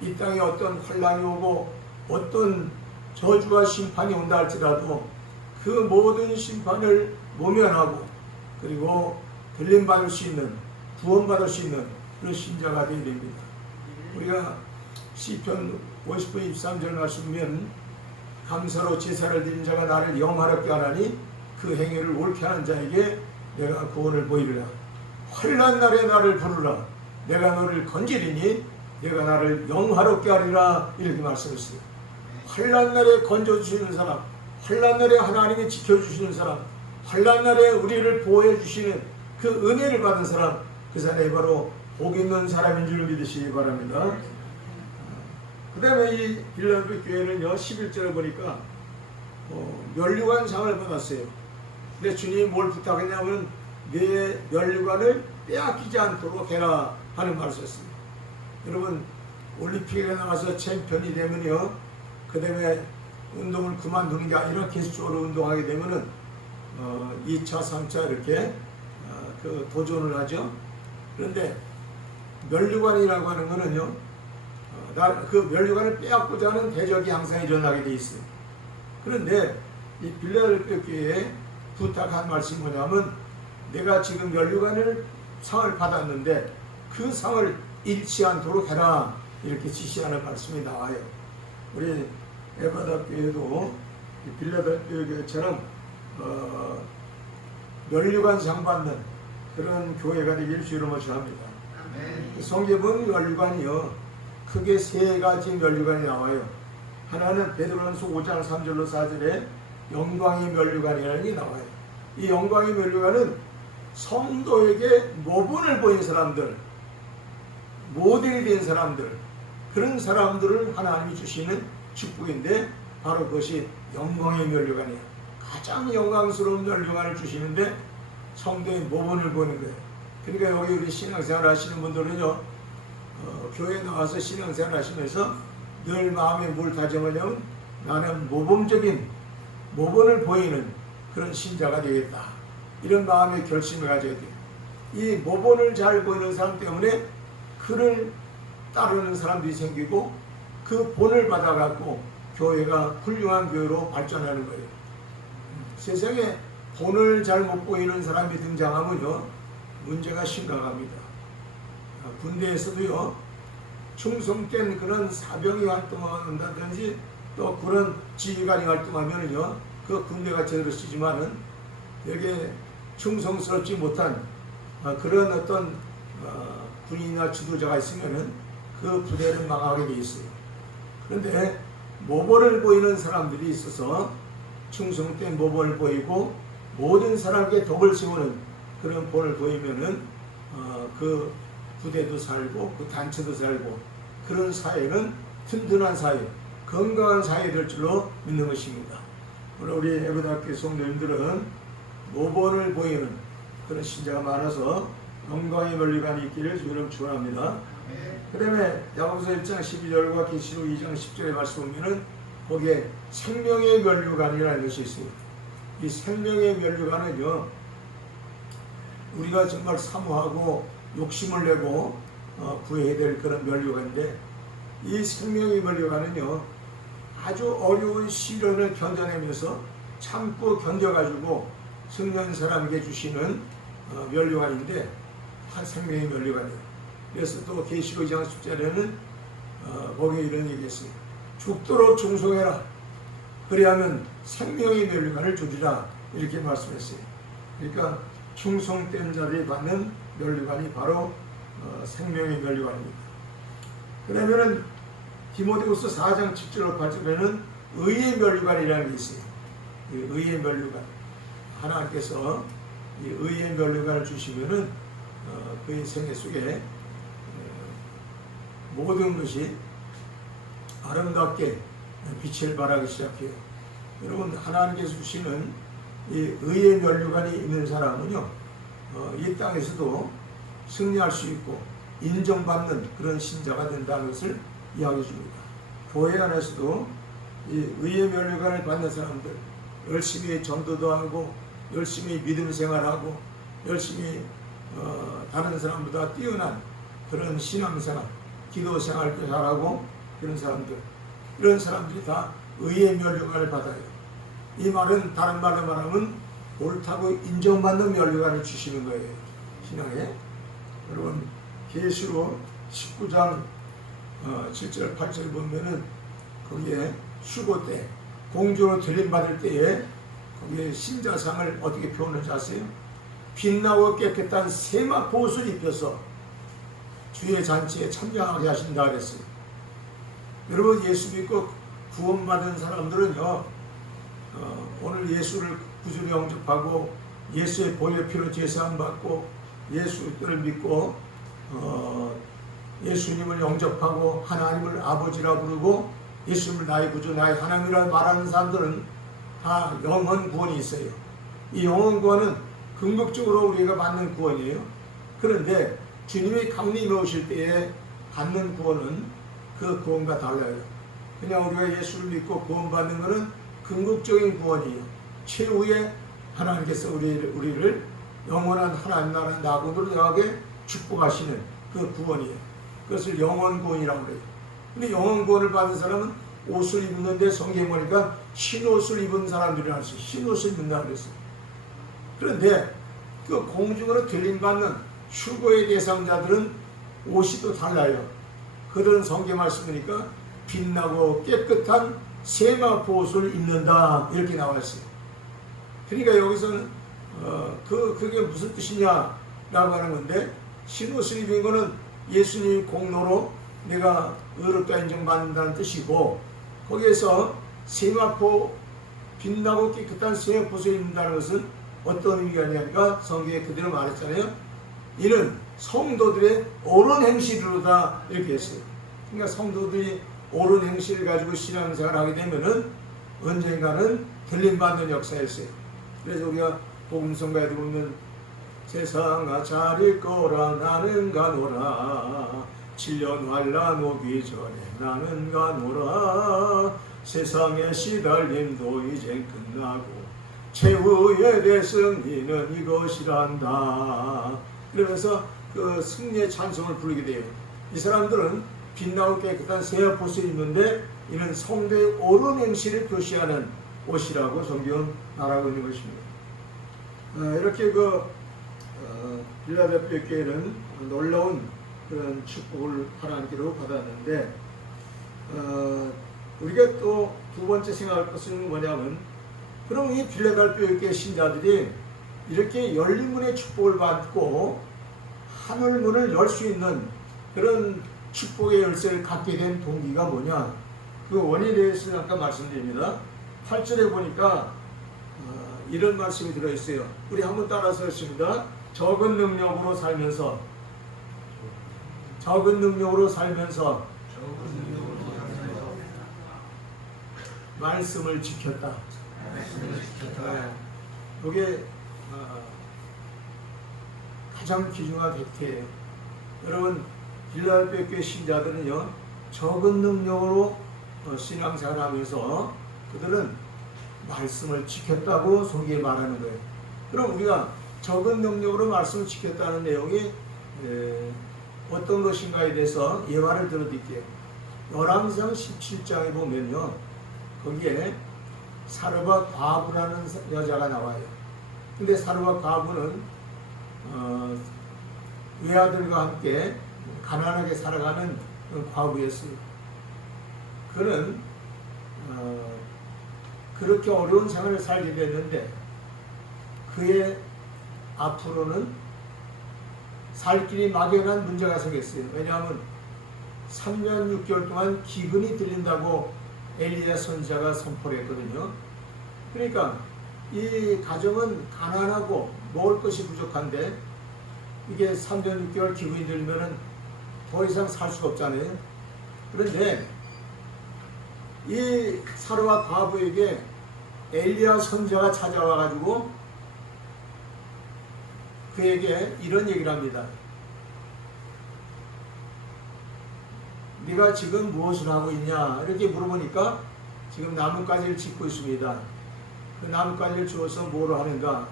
이 땅에 어떤 환란이 오고 어떤 저주와 심판이 온다 할지라도 그 모든 심판을 모면하고, 그리고 들림받을 수 있는, 구원받을 수 있는 그런 신자가 되어야 됩니다. 우리가 시편 50편 23절 말씀이면 감사로 제사를 드린 자가 나를 영화롭게 하나니 그 행위를 옳게 하는 자에게 내가 구원을 보이리라. 환난 날에 나를 부르라. 내가 너를 건지리니 내가 나를 영화롭게 하리라. 이렇게 말씀했어요. 환난 날에 건져주시는 사람, 환난 날에 하나님이 지켜주시는 사람, 환난 날에 우리를 보호해 주시는 그 은혜를 받은 사람, 그 사람이 바로 복 있는 사람인 줄 믿으시기 바랍니다. 그 다음에 이 빌라델피아 교회는요, 11절을 보니까 면류관상을 받았어요. 근데 주님이 뭘 부탁했냐면 내 면류관을 빼앗기지 않도록 해라 하는 말을 썼습니다. 여러분, 올림픽에 나가서 챔피언이 되면요, 그 다음에 운동을 그만두는 게 아니라 계속적으로 운동하게 되면은 2차, 3차 이렇게 그 도전을 하죠. 그런데 면류관이라고 하는 거는요, 그 면류관을 빼앗고자 하는 대적이 항상 일어나게 돼 있어요. 그런데 이 빌라델피아 교회에 부탁한 말씀이 뭐냐면, 내가 지금 면류관을 상을 받았는데 그 상을 잃지 않도록 해라, 이렇게 지시하는 말씀이 나와요. 우리 에바다 교회도 빌라델피아 교회처럼 면류관 상 받는 그런 교회가 되기를 주로 모시합니다. 성경은 면류관이요, 크게 세 가지 면류관이 나와요. 하나는 베드로전서 5장 3절로 4절에 영광의 면류관이라는 게 나와요. 이 영광의 면류관은 성도에게 모본을 보인 사람들, 모델이 된 사람들, 그런 사람들을 하나님이 주시는 축복인데, 바로 그것이 영광의 면류관이에요. 가장 영광스러운 면류관을 주시는데 성도의 모본을 보는 거예요. 그러니까 여기 우리 신앙생활 하시는 분들은요, 교회에 나와서 신앙생활 하시면서 늘 마음에 뭘 다짐하냐면, 나는 모범적인 모본을 보이는 그런 신자가 되겠다, 이런 마음의 결심을 가져야 돼요. 이 모본을 잘 보이는 사람 때문에 그를 따르는 사람들이 생기고, 그 본을 받아갖고 교회가 훌륭한 교회로 발전하는 거예요. 세상에 본을 잘 못 보이는 사람이 등장하면요, 문제가 심각합니다. 군대에서도요, 충성된 그런 사병이 활동한다든지 또 그런 지휘관이 활동하면은요, 그 군대가 제대로 쓰지만은 여기에 충성스럽지 못한 그런 어떤 군인이나 지도자가 있으면은 그 부대를 망하게 돼 있어요. 그런데 모본을 보이는 사람들이 있어서 충성된 모본을 보이고 모든 사람에게 덕을 세우는 그런 본을 보이면은 그 부대도 살고 그 단체도 살고, 그런 사회는 튼튼한 사회, 건강한 사회 될 줄로 믿는 것입니다. 오늘 우리 에베다교회 성도님들은 모본을 보이는 그런 신자가 많아서 영광의 면류관이 있기를 주님 축원합니다. 그 다음에 야고보서 1장 12절과 계시록 2장 10절의 말씀 보면은 거기에 생명의 면류관이라는 것이 있어요. 이 생명의 면류관은요, 우리가 정말 사모하고 욕심을 내고 구해야 될 그런 면류관인데, 이 생명의 면류관은요, 아주 어려운 시련을 견뎌내면서 참고 견뎌가지고 승리한 사람에게 주시는 면류관인데, 한 생명의 면류관이에요. 그래서 또 계시록 2장 10절에는 거기에 이런 얘기 했어요. 죽도록 충성해라. 그리하면 생명의 면류관을 주리라 이렇게 말씀했어요. 그러니까 충성된 자들이 받는 면류관이 바로 생명의 면류관입니다. 그러면은 디모데후서 4장 7절 8절에는 의의 면류관이라는 게 있어요. 의의 면류관. 하나님께서 이 의의 면류관을 주시면은 그의 생애 속에 모든 것이 아름답게 빛을 발하기 시작해요. 여러분, 하나님께서 주시는 이 의의 면류관이 있는 사람은요, 이 땅에서도 승리할 수 있고 인정받는 그런 신자가 된다는 것을 이야기해 줍니다. 교회 안에서도 이 의의 면류관을 받는 사람들, 열심히 전도도 하고 열심히 믿음 생활하고 열심히 다른 사람보다 뛰어난 그런 신앙생활, 기도 생활도 잘하고 그런 사람들, 이런 사람들이 다 의의 면류관을 받아요. 이 말은 다른 말로 말하면 옳다고 인정받는 면류관을 주시는 거예요. 신앙에. 여러분, 계시록 19장 7절 8절 보면은 거기에 휴거 때, 공주로 들림받을 때에 거기에 신자상을 어떻게 표현하는지 아세요? 빛나고 깨끗한 세마포 옷을 입혀서 주의 잔치에 참여하게 하신다 그랬어요. 여러분, 예수 믿고 구원받은 사람들은요, 오늘 예수를 구주로 영접하고 예수의 보혈 피로 제사함 받고 예수를 믿고 예수님을 영접하고 하나님을 아버지라 부르고 예수님을 나의 구주 나의 하나님이라 말하는 사람들은 다 영원 구원이 있어요. 이 영원 구원은 궁극적으로 우리가 받는 구원이에요. 그런데 주님의 강림에 오실 때에 받는 구원은 그 구원과 달라요. 그냥 우리가 예수를 믿고 구원받는 것은 궁극적인 구원이에요. 최후에 하나님께서 우리를 영원한 하나님 나라 나군으로 들어가게 축복하시는 그 구원이에요. 그것을 영원 구원이라고 그래요. 근데 영원 구원을 받은 사람은 옷을 입는데 성경에 보니까 흰 옷을 입은 사람들이라고 했어요. 흰 옷을 입는다고 그랬어요. 그런데 그 공중으로 들림받는 휴거의 대상자들은 옷이 또 달라요. 그들은 성경 말씀이니까 빛나고 깨끗한 세마포 옷을 입는다 이렇게 나와 있어요. 그러니까 여기서는 그게 무슨 뜻이냐라고 하는 건데, 흰 옷을 입은 거는 예수님 공로로 내가 의롭다 인정받는다는 뜻이고, 거기에서 세마포, 빛나고 깨끗한 세마포 옷을 입는다는 것은 어떤 의미가 있냐니까 성경에 그대로 말했잖아요. 이는 성도들의 옳은 행실로다 이렇게 했어요. 그러니까 성도들이 옳은 행실을 가지고 신앙생활을 하게 되면은 언젠가는 들림받는 역사였어요. 그래서 우리가 복음성가에도 보면 세상아 잘 읽거라 나는 가노라 7년 환난 오기 전에 나는 가노라 세상의 시달림도 이젠 끝나고 최후의 대승리는 이것이란다. 그러면서 그 승리의 찬송을 부르게 돼요. 이 사람들은 빛나고 깨끗한 세마포 옷을 입는데 이는 성도의 옳은 행실을 표시하는 옷이라고 성경은 말하고 있는 것입니다. 이렇게 빌라델피아 교회는 놀라운 그런 축복을 하나님께로 받았는데, 우리가 또 두 번째 생각할 것은 뭐냐면, 그럼 이 빌라델피아 교회 신자들이 이렇게 열린 문의 축복을 받고 하늘 문을 열 수 있는 그런 축복의 열쇠를 갖게 된 동기가 뭐냐? 그 원인에 대해서는 아까 말씀드립니다. 8절에 보니까 이런 말씀이 들어있어요. 우리 한번 따라서 했습니다. 적은 능력으로 살면서 말씀을 지켰다. 이게 가장 귀중한 팩트예요. 여러분, 빌라델피아 교회 신자들은요, 적은 능력으로 신앙생활하면서 그들은 말씀을 지켰다고 성경에 말하는 거예요. 그럼 우리가 적은 능력으로 말씀을 지켰다는 내용이 어떤 것인가에 대해서 예화를 들어드릴게요. 열왕기상 17장에 보면요, 거기에 사르밧 과부라는 여자가 나와요. 근데 사르밧 과부는 외아들과 함께 가난하게 살아가는 과부였어요. 그는 그렇게 어려운 생활을 살게 됐는데 그의 앞으로는 살 길이 막연한 문제가 생겼어요. 왜냐하면 3년 6개월 동안 기근이 들린다고 엘리야 선지자가 선포를 했거든요. 그러니까 이 가정은 가난하고 먹을 것이 부족한데 이게 3년 6개월 기근이 들면은 더 이상 살 수가 없잖아요. 그런데 이 사르와 과부에게 엘리야 선지자가 찾아와 가지고 그에게 이런 얘기를 합니다. 네가 지금 무엇을 하고 있냐 이렇게 물어보니까 지금 나뭇가지를 짓고 있습니다. 그 나뭇가지를 주어서 뭐로 하는가?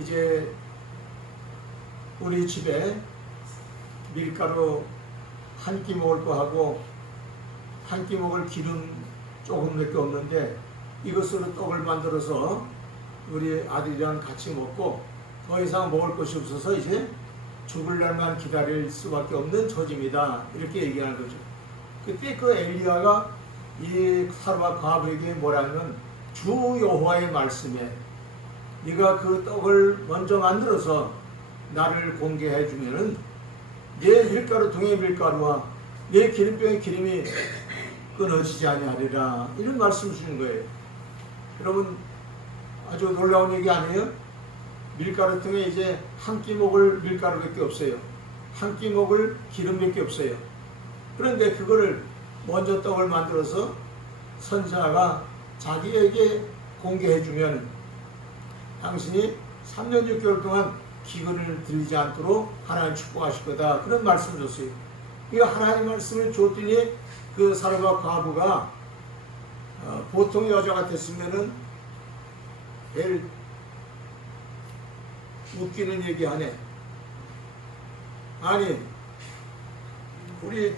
이제 우리 집에 밀가루 한 끼 먹을 거 하고 한 끼 먹을 기름 조금밖에 없는데 이것으로 떡을 만들어서 우리 아들이랑 같이 먹고 더 이상 먹을 것이 없어서 이제 죽을 날만 기다릴 수밖에 없는 처지입니다. 이렇게 얘기하는 거죠. 그때 그 엘리야가 이 사르와 과부에게 뭐라면 주 여호와의 말씀에 네가 그 떡을 먼저 만들어서 나를 공개해 주면은 내 밀가루 통의 밀가루와 내 기름병의 기름이 끊어지지 아니하리라 이런 말씀을 주는 거예요. 여러분 아주 놀라운 얘기 아니에요? 밀가루 통에 이제 한 끼 먹을 밀가루밖에 없어요. 한 끼 먹을 기름밖에 없어요. 그런데 그거를 먼저 떡을 만들어서 선지자가 자기에게 공개해 주면 당신이 3년 6개월 동안 기근을 들리지 않도록 하나님 축복하실 거다. 그런 말씀을 줬어요. 이 하나님 말씀을 줬더니 그 사르와 과부가 보통 여자 같았으면은 제일 웃기는 얘기 하네. 아니 우리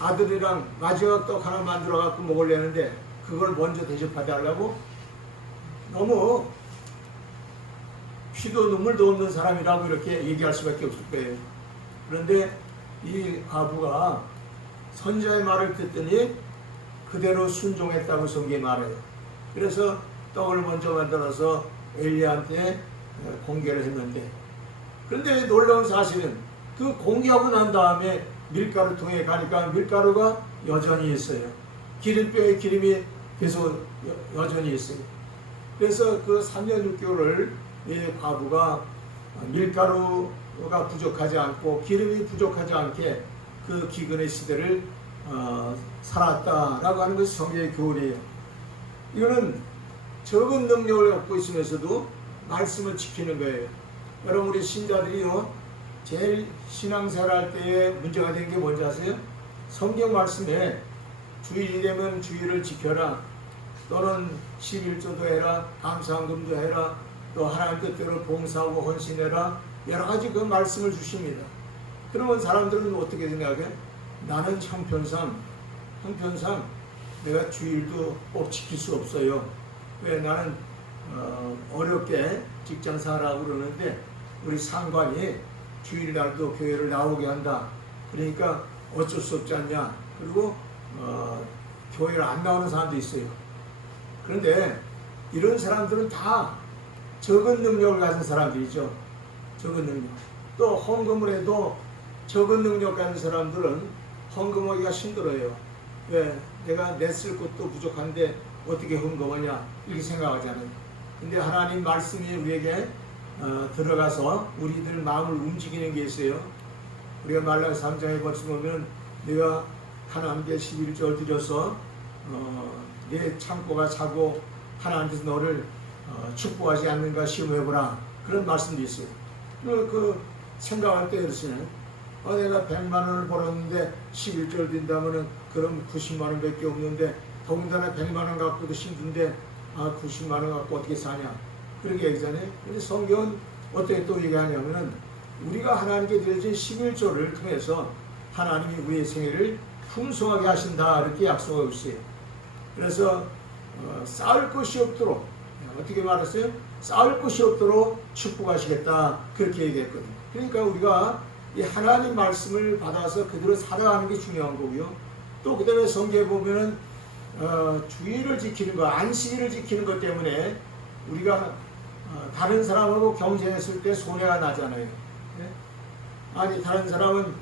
아들이랑 마지막 떡 하나 만들어 갖고 먹으려는데 그걸 먼저 대접해달라고? 너무 피도 눈물도 없는 사람이라고 이렇게 얘기할 수밖에 없을 거예요. 그런데 이 과부가 선지자의 말을 듣더니 그대로 순종했다고 성경에 말해요. 그래서 떡을 먼저 만들어서 엘리야한테 공개를 했는데, 그런데 놀라운 사실은 그 공개하고 난 다음에 밀가루 통에 가니까 밀가루가 여전히 있어요. 기름병에 기름이 계속 여전히 있어요. 그래서 그 3년 6개월을 이 과부가 밀가루가 부족하지 않고 기름이 부족하지 않게 그 기근의 시대를 살았다라고 하는 것이 성경의 교훈이에요. 이거는 적은 능력을 갖고 있으면서도 말씀을 지키는 거예요. 여러분 우리 신자들이요 제일 신앙생활 할 때에 문제가 된 게 뭔지 아세요? 성경 말씀에 주일이 되면 주일을 지켜라, 또는 11조도 해라, 감사헌금도 해라, 또 하나님 뜻대로 봉사하고 헌신해라, 여러 가지 그 말씀을 주십니다. 그러면 사람들은 어떻게 생각해? 나는 형편상 내가 주일도 꼭 지킬 수 없어요. 왜? 나는 어렵게 직장 생활하고 그러는데 우리 상관이 주일날도 교회를 나오게 한다. 그러니까 어쩔 수 없지 않냐. 그리고 교회를 안 나오는 사람도 있어요. 그런데 이런 사람들은 다 적은 능력을 가진 사람들이죠. 적은 능력. 또 헌금을 해도 적은 능력 가진 사람들은 헌금하기가 힘들어요. 왜? 내가 냈을 것도 부족한데 어떻게 헌금하냐 이렇게 생각하잖아요. 근데 하나님 말씀이 우리에게 들어가서 우리들 마음을 움직이는 게 있어요. 우리가 말라기 3장에 보면 내가 하나님께 11조 드려서 내 창고가 차고 하나님께서 너를 축복하지 않는가 시험해보라, 그런 말씀도 있어요. 그 생각할 때 그러시네. 내가 100만 원을 벌었는데 11조를 든다면은 그럼 90만 원밖에 없는데 더군다나 100만 원 갖고도 힘든데 90만 원 갖고 어떻게 사냐, 그렇게 얘기하잖아요. 근데 성경은 어떻게 또 얘기하냐면은 우리가 하나님께 드려진 11조를 통해서 하나님이 우리의 생애를 풍성하게 하신다, 이렇게 약속하고 있어요. 그래서 쌓을 것이 없도록, 어떻게 말했어요? 쌓을 것이 없도록 축복하시겠다, 그렇게 얘기했거든요. 그러니까 우리가 이 하나님 말씀을 받아서 그대로 살아가는 게 중요한 거고요. 또 그 다음에 성경에 보면은 주의를 지키는 것, 안식일을 지키는 것 때문에 우리가 다른 사람하고 경쟁했을 때 손해가 나잖아요. 네? 아니 다른 사람은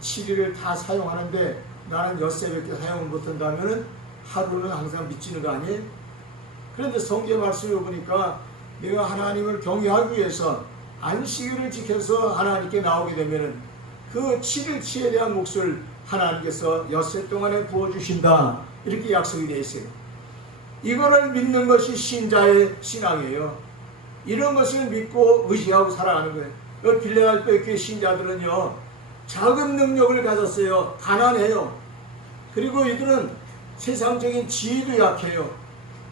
7일을 다 사용하는데 나는 엿새밖에 사용을 못한다면 하루는 항상 미치는 거 아니에요? 그런데 성경 말씀을 보니까 내가 하나님을 경외하기 위해서 안식일을 지켜서 하나님께 나오게 되면 그 7일치에 대한 몫을 하나님께서 엿새 동안에 부어주신다, 이렇게 약속이 되어 있어요. 이거를 믿는 것이 신자의 신앙이에요. 이런 것을 믿고 의지하고 살아가는 거예요. 빌레알배 교회 신자들은요, 작은 능력을 가졌어요. 가난해요. 그리고 이들은 세상적인 지위도 약해요.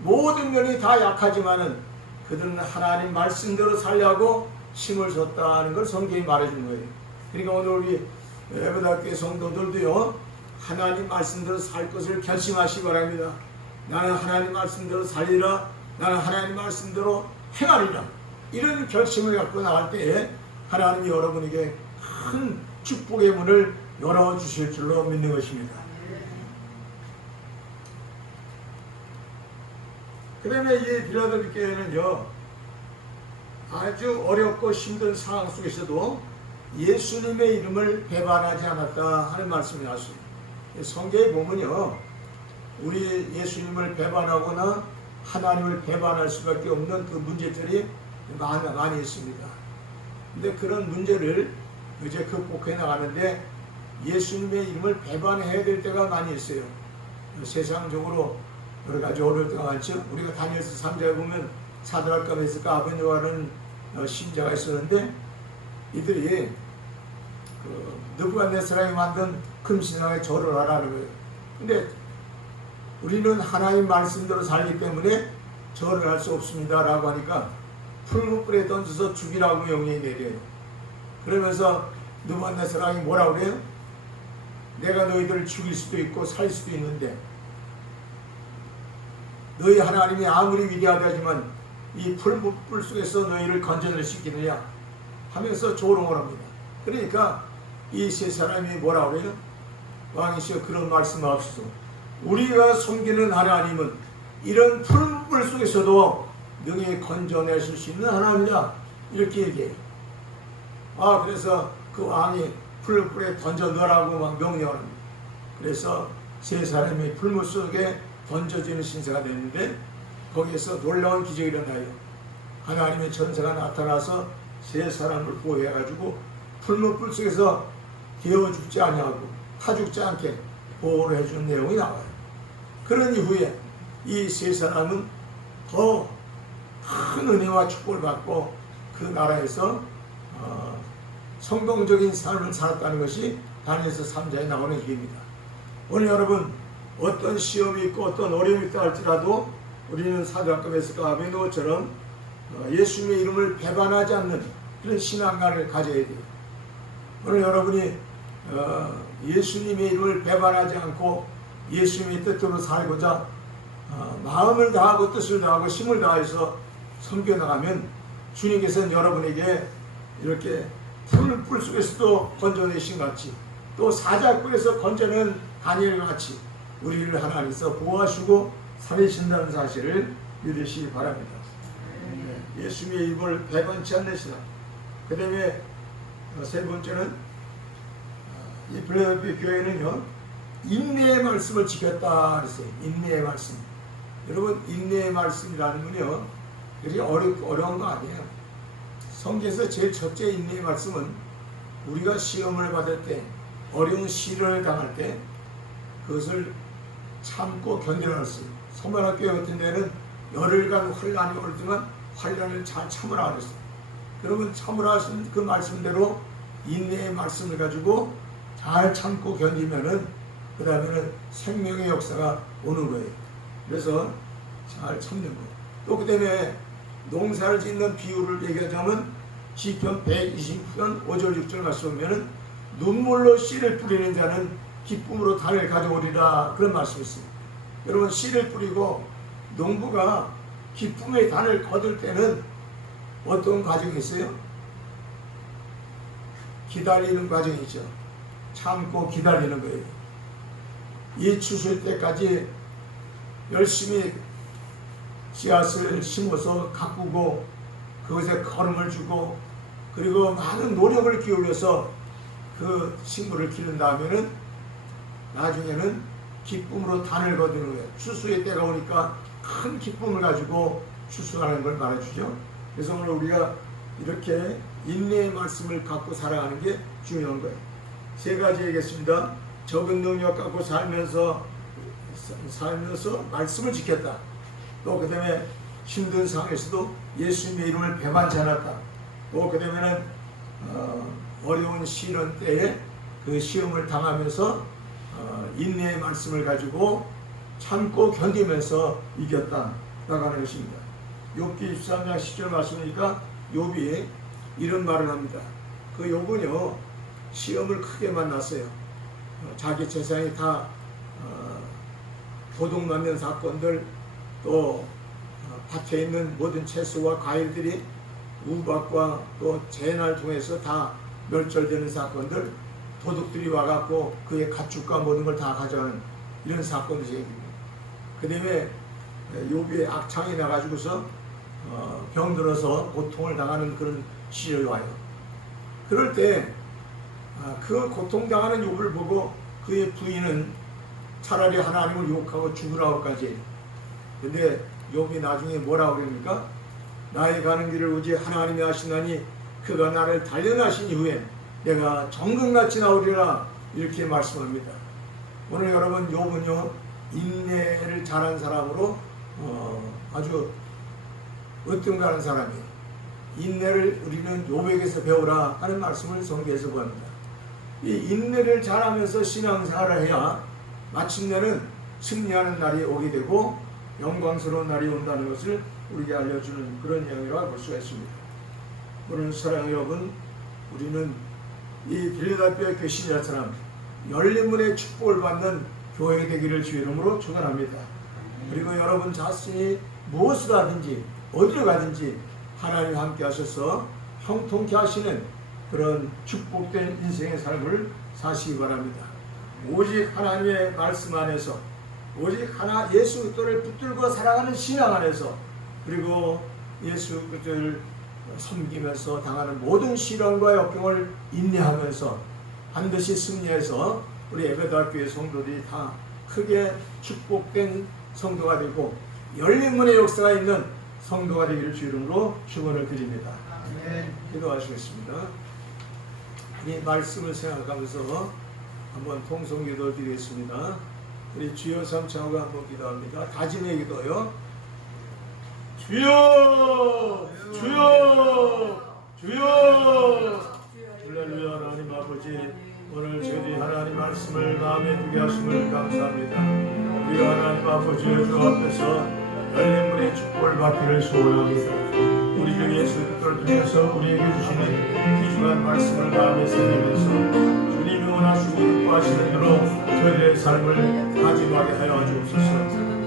모든 면이 다 약하지만은 그들은 하나님 말씀대로 살려고 힘을 줬다는 걸 성경이 말해주는 거예요. 그러니까 오늘 우리 에베다교회 성도들도요, 하나님 말씀대로 살 것을 결심하시기 바랍니다. 나는 하나님 말씀대로 살리라, 나는 하나님 말씀대로 행하리라, 이런 결심을 갖고 나갈 때에 하나님이 여러분에게 큰 축복의 문을 열어주실 줄로 믿는 것입니다. 그 다음에 이 빌라델피아 교회는요, 아주 어렵고 힘든 상황 속에서도 예수님의 이름을 배반하지 않았다 하는 말씀이 나왔어요. 성경에 보면요, 우리 예수님을 배반하거나 하나님을 배반할 수밖에 없는 그 문제들이 많이 있습니다. 근데 그런 문제를 이제 극복해 나가는데 예수님의 이름을 배반해야 될 때가 많이 있어요. 세상적으로 여러 가지 어려울 때가 많죠. 우리가 다니엘서 3장에 보면 사드락과 메삭과 아벤노라는 신자가 있었는데 이들이 느부갓네살이 만든 금신상에 절을 하라는 거예요. 근데 우리는 하나님 말씀대로 살기 때문에 절을 할 수 없습니다 라고 하니까 풀무불에 던져서 죽이라고 명령이 내려요. 그러면서 느부갓네살이 뭐라고 그래요? 내가 너희들을 죽일 수도 있고 살 수도 있는데 너희 하나님이 아무리 위대하다지만 이 풀무불 속에서 너희를 건져낼 수 있겠느냐 하면서 조롱을 합니다. 그러니까 이 세 사람이 뭐라고 그래요? 왕이시여 그런 말씀 없으소. 우리가 섬기는 하나님은 이런 풀무불 속에서도 능히 건져내실 수 있는 하나님이다, 이렇게 얘기해요. 그래서 그 왕이 풀무불에 던져 넣으라고 막 명령을 합니다. 그래서 세 사람이 풀무 속에 던져지는 신세가 됐는데 거기에서 놀라운 기적이 일어나요. 하나님의 전사가 나타나서 세 사람을 보호해가지고 풀무불 속에서 데워 죽지 아니하고 타 죽지 않게 보호를 해주는 내용이 나와요. 그런 이후에 이 세 사람은 더 큰 은혜와 축복을 받고 그 나라에서 성공적인 삶을 살았다는 것이 다니엘서 3장에 나오는 얘기입니다. 오늘 여러분 어떤 시험이 있고 어떤 어려움이 있다 할지라도 우리는 사드락과 메삭과 아벤노처럼 예수님의 이름을 배반하지 않는 그런 신앙관을 가져야 돼요. 오늘 여러분이 예수님의 이름을 배반하지 않고 예수님의 뜻대로 살고자 마음을 다하고 뜻을 다하고 힘을 다해서 섬겨나가면 주님께서는 여러분에게 이렇게 풀 속에서도 건져내신 같이 또 사자굴에서 건져낸 다니엘과 같이 우리를 하나님께서 보호하시고 살리신다는 사실을 믿으시기 바랍니다. 예수님의 이름을 배반치 않는 신앙. 그 다음에 세 번째는 이 빌라델피아 교회는요, 인내의 말씀을 지켰다 그랬어요. 인내의 말씀. 여러분, 인내의 말씀이라는 건요, 그렇게 어려운 거 아니에요. 성경에서 제일 첫째 인내의 말씀은 우리가 시험을 받을 때, 어려운 시련을 당할 때 그것을 참고 견디라고 했어요. 서머나교회 같은 데는 열흘간 환란이 올 동안 환란을 잘 참으라 그랬어요. 그러면 참으라 하신 그 말씀대로 인내의 말씀을 가지고 잘 참고 견디면은 그 다음에는 생명의 역사가 오는 거예요. 그래서 잘 참는 거예요. 또 그 다음에 농사를 짓는 비유를 얘기하자면 시편 120편 5절 6절 말씀 보면은 눈물로 씨를 뿌리는 자는 기쁨으로 단을 가져오리라, 그런 말씀이 있어요. 여러분, 씨를 뿌리고 농부가 기쁨의 단을 거둘 때는 어떤 과정이 있어요? 기다리는 과정이 있죠. 참고 기다리는 거예요. 이 추수일 때까지 열심히 씨앗을 심어서 가꾸고 그것에 거름을 주고 그리고 많은 노력을 기울여서 그 식물을 기른 다음에는 나중에는 기쁨으로 단을 거두는 거예요. 추수의 때가 오니까 큰 기쁨을 가지고 추수하는 걸 말해주죠. 그래서 오늘 우리가 이렇게 인내의 말씀을 갖고 살아가는 게 중요한 거예요. 세 가지 얘기했습니다. 적은 능력 갖고 살면서 말씀을 지켰다. 또 그 다음에 힘든 상황에서도 예수님의 이름을 배반치 않았다. 또 그 다음에는 어려운 시련 때에 그 시험을 당하면서 인내의 말씀을 가지고 참고 견디면서 이겼다 나가는 것입니다. 욥기 23장 10절 말씀이니까 욥이 이런 말을 합니다. 그 욥은요 시험을 크게 만났어요. 자기 재산이 다 도둑맞는 사건들, 또 밭에 있는 모든 채소와 과일들이 우박과 또 재난을 통해서 다 멸절되는 사건들, 도둑들이 와갖고 그의 가축과 모든 걸 다 가져가는 이런 사건들이 생깁니다. 그 다음에 욥이 악창이 나가지고서 병들어서 고통을 당하는 그런 시절이 와요. 그럴 때 그 고통당하는 욥을 보고 그의 부인은 차라리 하나님을 욕하고 죽으라고까지 해요. 근데 욥이 나중에 뭐라고 그럽니까? 나의 가는 길을 오직 하나님이 하시나니 그가 나를 단련하신 이후에 내가 정금같이 나오리라 이렇게 말씀합니다. 오늘 여러분 욥은요 인내를 잘한 사람으로 아주 으뜸가는 사람이에요. 인내를 우리는 욥에게서 배우라 하는 말씀을 성경에서 보합니다. 이 인내를 잘하면서 신앙생활을 해야 마침내는 승리하는 날이 오게 되고 영광스러운 날이 온다는 것을 우리에게 알려주는 그런 내용이라고 볼 수가 있습니다. 오늘 사랑하는 여러분, 우리는 이 빌라델피아 교신자처럼 열린 문의 축복을 받는 교회 되기를 주의 이름으로 축원합니다. 그리고 여러분 자신이 무엇을 하든지 어디로 가든지 하나님 함께 하셔서 형통케 하시는 그런 축복된 인생의 삶을 사시기 바랍니다. 오직 하나님의 말씀 안에서, 오직 하나 예수 그리스도를 붙들고 살아가는 신앙 안에서, 그리고 예수 그리스도를 섬기면서 당하는 모든 시련과 역경을 인내하면서 반드시 승리해서 우리 예배대학교의 성도들이 다 크게 축복된 성도가 되고 열린 문의 역사가 있는 성도가 되기를 주 이름으로 축원을 드립니다. 기도하시겠습니다. 이 말씀을 생각하면서 한번 통성기도 드리겠습니다. 우리 주여 삼창하고 한번 기도합니다. 다짐의 기도요. 주여, 주여, 주여. 할렐루야. 하나님 아버지, 오늘 저희 하나님 말씀을 마음에 두게 하심을 감사합니다. 우리 하나님 아버지 주 앞에서 열린 문의 축복을 받기를 소원합니다. 우리 주 예수 그리스도를 통해서 우리에게 주시는 귀중한 말씀을 마음에 새기면서 주님이 원하시고 기뻐하시는 대로 저희의 삶을 다짐하게 하여 주옵소서.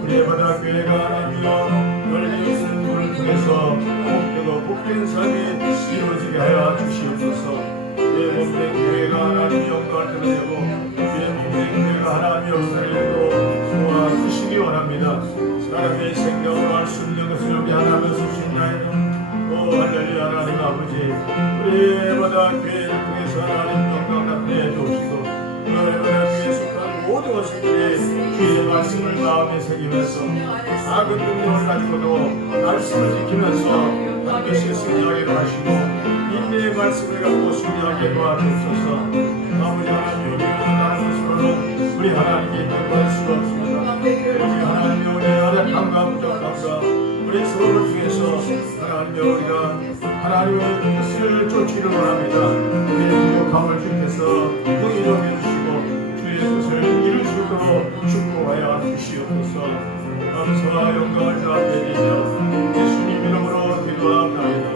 우리 예배대학교회가 하나님이여 열린 문을 통해서 복되고 복된 삶이 이루어지게 하여 주시옵소서. 내 몸된 교회가 하나님 영광을 드러내고 내 몸된 교회가 하나님 역사를 이루고 도와주시기 원합니다. 사람의 생명으로 할 수 있는 것을 우리 하나님 주시나이다. 할렐루야. 하나님 아버지, 우리 예배대학교회를 통해서 하나님 영광 나타내 주옵시고 예배대학교회에 속한 모든 것들이 주의 말씀을 마음에 새기면서 작은 능력을 가지고도 말씀을 지키면서 반드시 승리하게 하시고 인내의 말씀을 갖고 승리하게 도와주옵소서. 아버지 하나님, 우리는 다른 것으로는 우리 하나님께 영광할 수가 없습니다. 우리 하나님의 우리 아랫함과 부족함과 우리 서로를 통해서 하나님의 우리가 하나님의 뜻을 쫓기를 원합니다. 우리의 부족함을 주께서 긍휼히 여겨주시고 주의 뜻을 이룰 수 있도록 축복하여 주시옵소서. 감사와 영광을 다 드리며 예수님 이름으로 기도하옵나이다.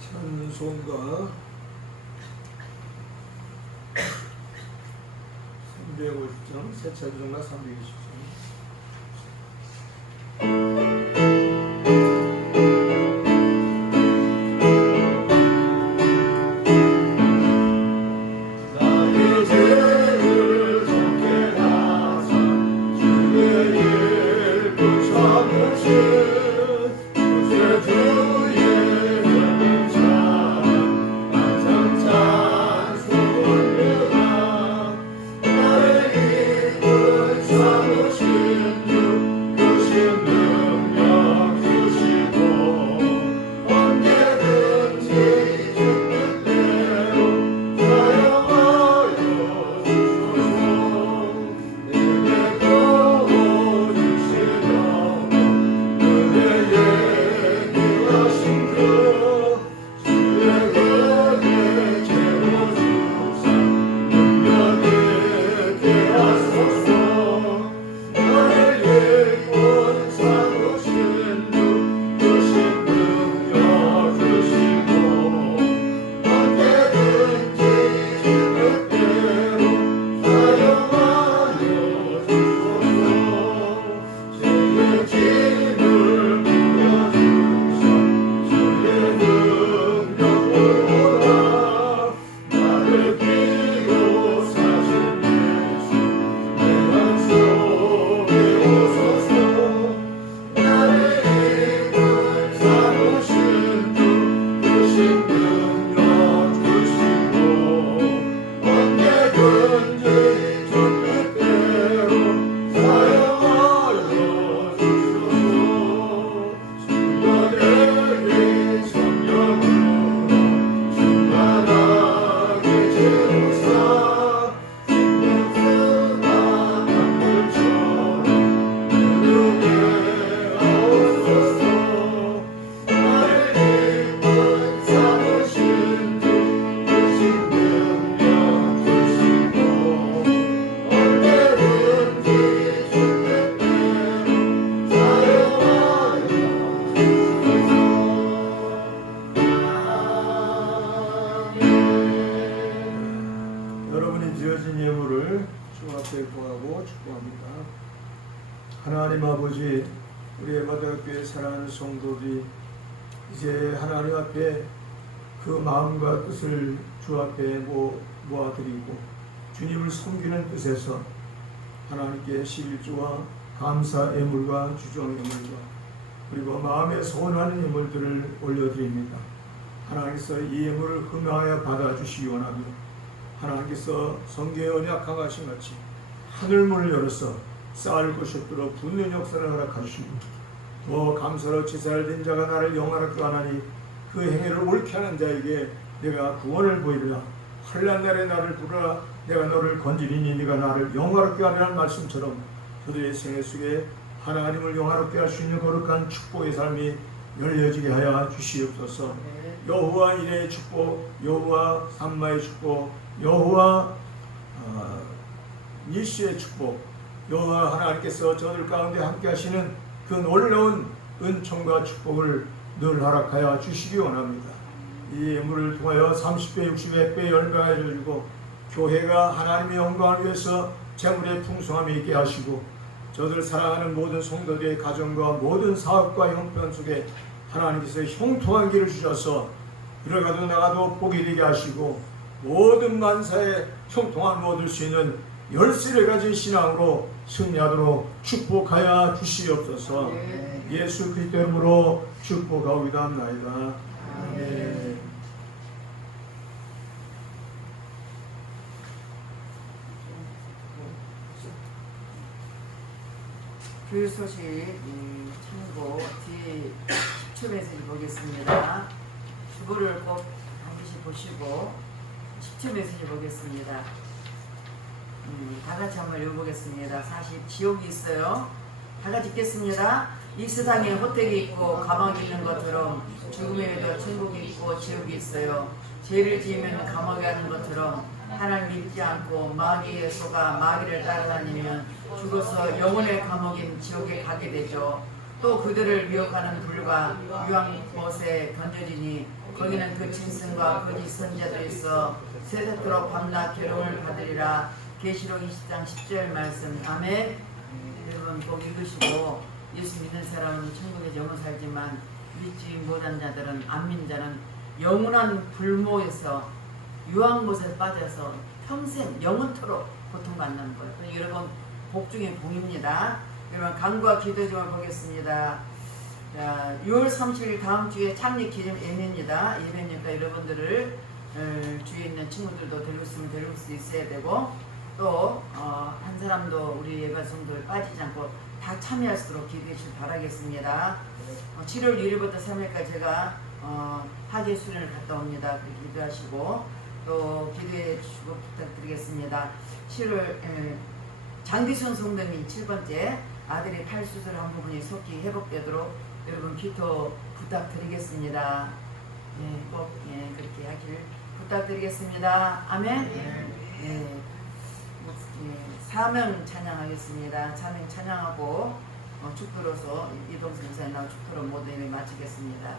찬송가 350장, 새 찬송가 320장. 나의 여러분이 드려진 예물을 주 앞에 구하고 축복합니다. 하나님 아버지, 우리 에바다교회 사랑하는 성도들이 이제 하나님 앞에 그 마음과 뜻을 주 앞에 모아드리고 주님을 섬기는 뜻에서 하나님께 11조와 감사 예물과 주정 예물과 그리고 마음에 소원하는 예물들을 올려드립니다. 하나님께서 이 예물을 흠하여 받아주시기 원하며 하나님께서 성경의 언약 강하신 같이 하늘문을 열어서 쌓을 것이 없도록 붙는 역사를 허락하시고 더 감사로 제사를 된 자가 나를 영화롭게 하나니 그 행위를 옳게 하는 자에게 내가 구원을 보이리라. 환난 날에 나를 부르라. 내가 너를 건지리니 네가 나를 영화롭게 하리라는 말씀처럼 저들의 생애 속에 하나님을 영화롭게 할 수 있는 거룩한 축복의 삶이 열려지게 하여 주시옵소서. 여호와 이레의 축복, 여호와 삼마의 축복, 여호와 니시의 축복, 여호와 하나님께서 저들 가운데 함께 하시는 그 놀라운 은총과 축복을 늘 허락하여 주시기 원합니다. 이 예물을 통하여 30배, 60배, 100배 열매하여 주고 교회가 하나님의 영광을 위해서 재물의 풍성함이 있게 하시고 저들 사랑하는 모든 성도들의 가정과 모든 사업과 형편 속에 하나님께서 형통한 길을 주셔서 들어가도 나가도 복이 되게 하시고 모든 만사에 형통함을 얻을 수 있는 열쇠를 가진 신앙으로 승리하도록 축복하여 주시옵소서. 예수 그리스도의 이름으로 축복하옵나이다. 아멘. 교육 소식 참고 뒤에 십 메시지 보겠습니다. 주보를 꼭 반드시 보시고 10초 메시지 보겠습니다. 다 같이 한번 읽어보겠습니다. 40 지옥이 있어요. 다 같이 읽겠습니다. 이 세상에 호택이 있고 감옥이 있는 것처럼 죽음에도 천국이 있고 지옥이 있어요. 죄를 지으면 감옥에 가는 것처럼 하나님 믿지 않고 마귀에 속아 마귀를 따라다니면 죽어서 영혼의 감옥인 지옥에 가게 되죠. 또 그들을 미혹하는 불과 유황못에 던져지니 거기는 그 짐승과 거짓 선자도 있어 세세토록 밤낮 괴로움을 받으리라. 계시록 20장 10절 말씀. 아멘. 여러분 꼭 읽으시고 예수 믿는 사람은 천국에 영원 살지만 믿지 못한 자들은 안 믿는 자는 영원한 불모에서 유황못에 빠져서 평생 영원토록 고통받는 거예요. 여러분 복 중에 복입니다. 여러분 간구와 기도 좀 보겠습니다. 자, 6월 30일 다음 주에 창립 기념 예배입니다. 예배니까 여러분들을 주위에 있는 친구들도 데리고 있으면 데리고 수 있어야 되고 또 한 사람도 우리 예배 성도에 빠지지 않고 다 참여할 수 있도록 기도해 주시길 바라겠습니다. 7월 1일부터 3일까지 제가 하계 수련을 갔다 옵니다. 그렇게 기도하시고 또 기도해 주시고 부탁드리겠습니다. 7월 장기순 성도님 7번째 아들의 팔 수술 한 부분이 속히 회복되도록 여러분 기도 부탁드리겠습니다. 꼭 그렇게 하길 부탁드리겠습니다. 아멘. 사명 찬양하겠습니다. 사명 찬양하고 축도로서 이동수 목사님 나온 축도로 모두 예배 마치겠습니다.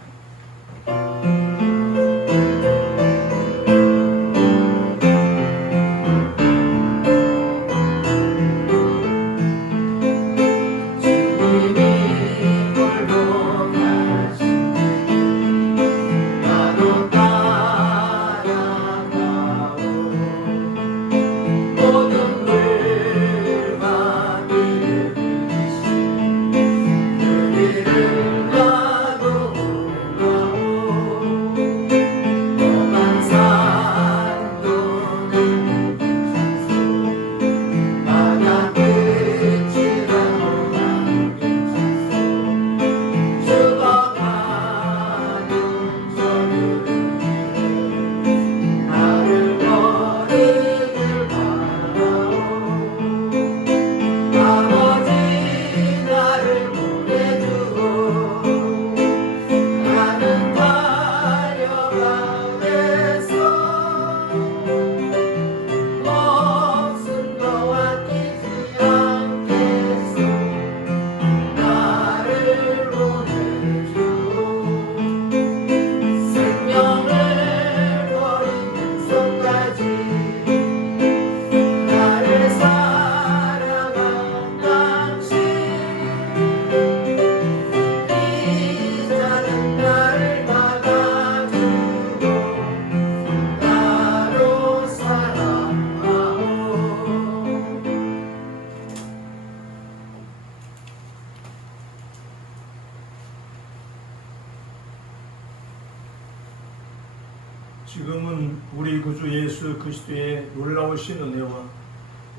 지금은 우리 구주 예수 그리스도의 놀라우신 은혜와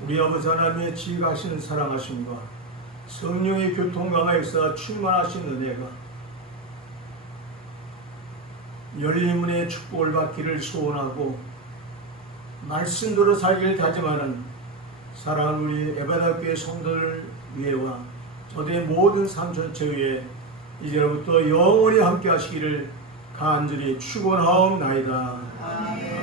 우리 아버지 하나님의 지극하신 사랑하심과 성령의 교통강화 역사 충만하신 은혜가 열린 문의 축복을 받기를 소원하고 말씀대로 살기를 다짐하는 사랑하는 우리 에베다교회 성도들 위에와 저들의 모든 삶 전체 위에 이제부터 영원히 함께 하시기를 간절히 축원하옵나이다. 아멘.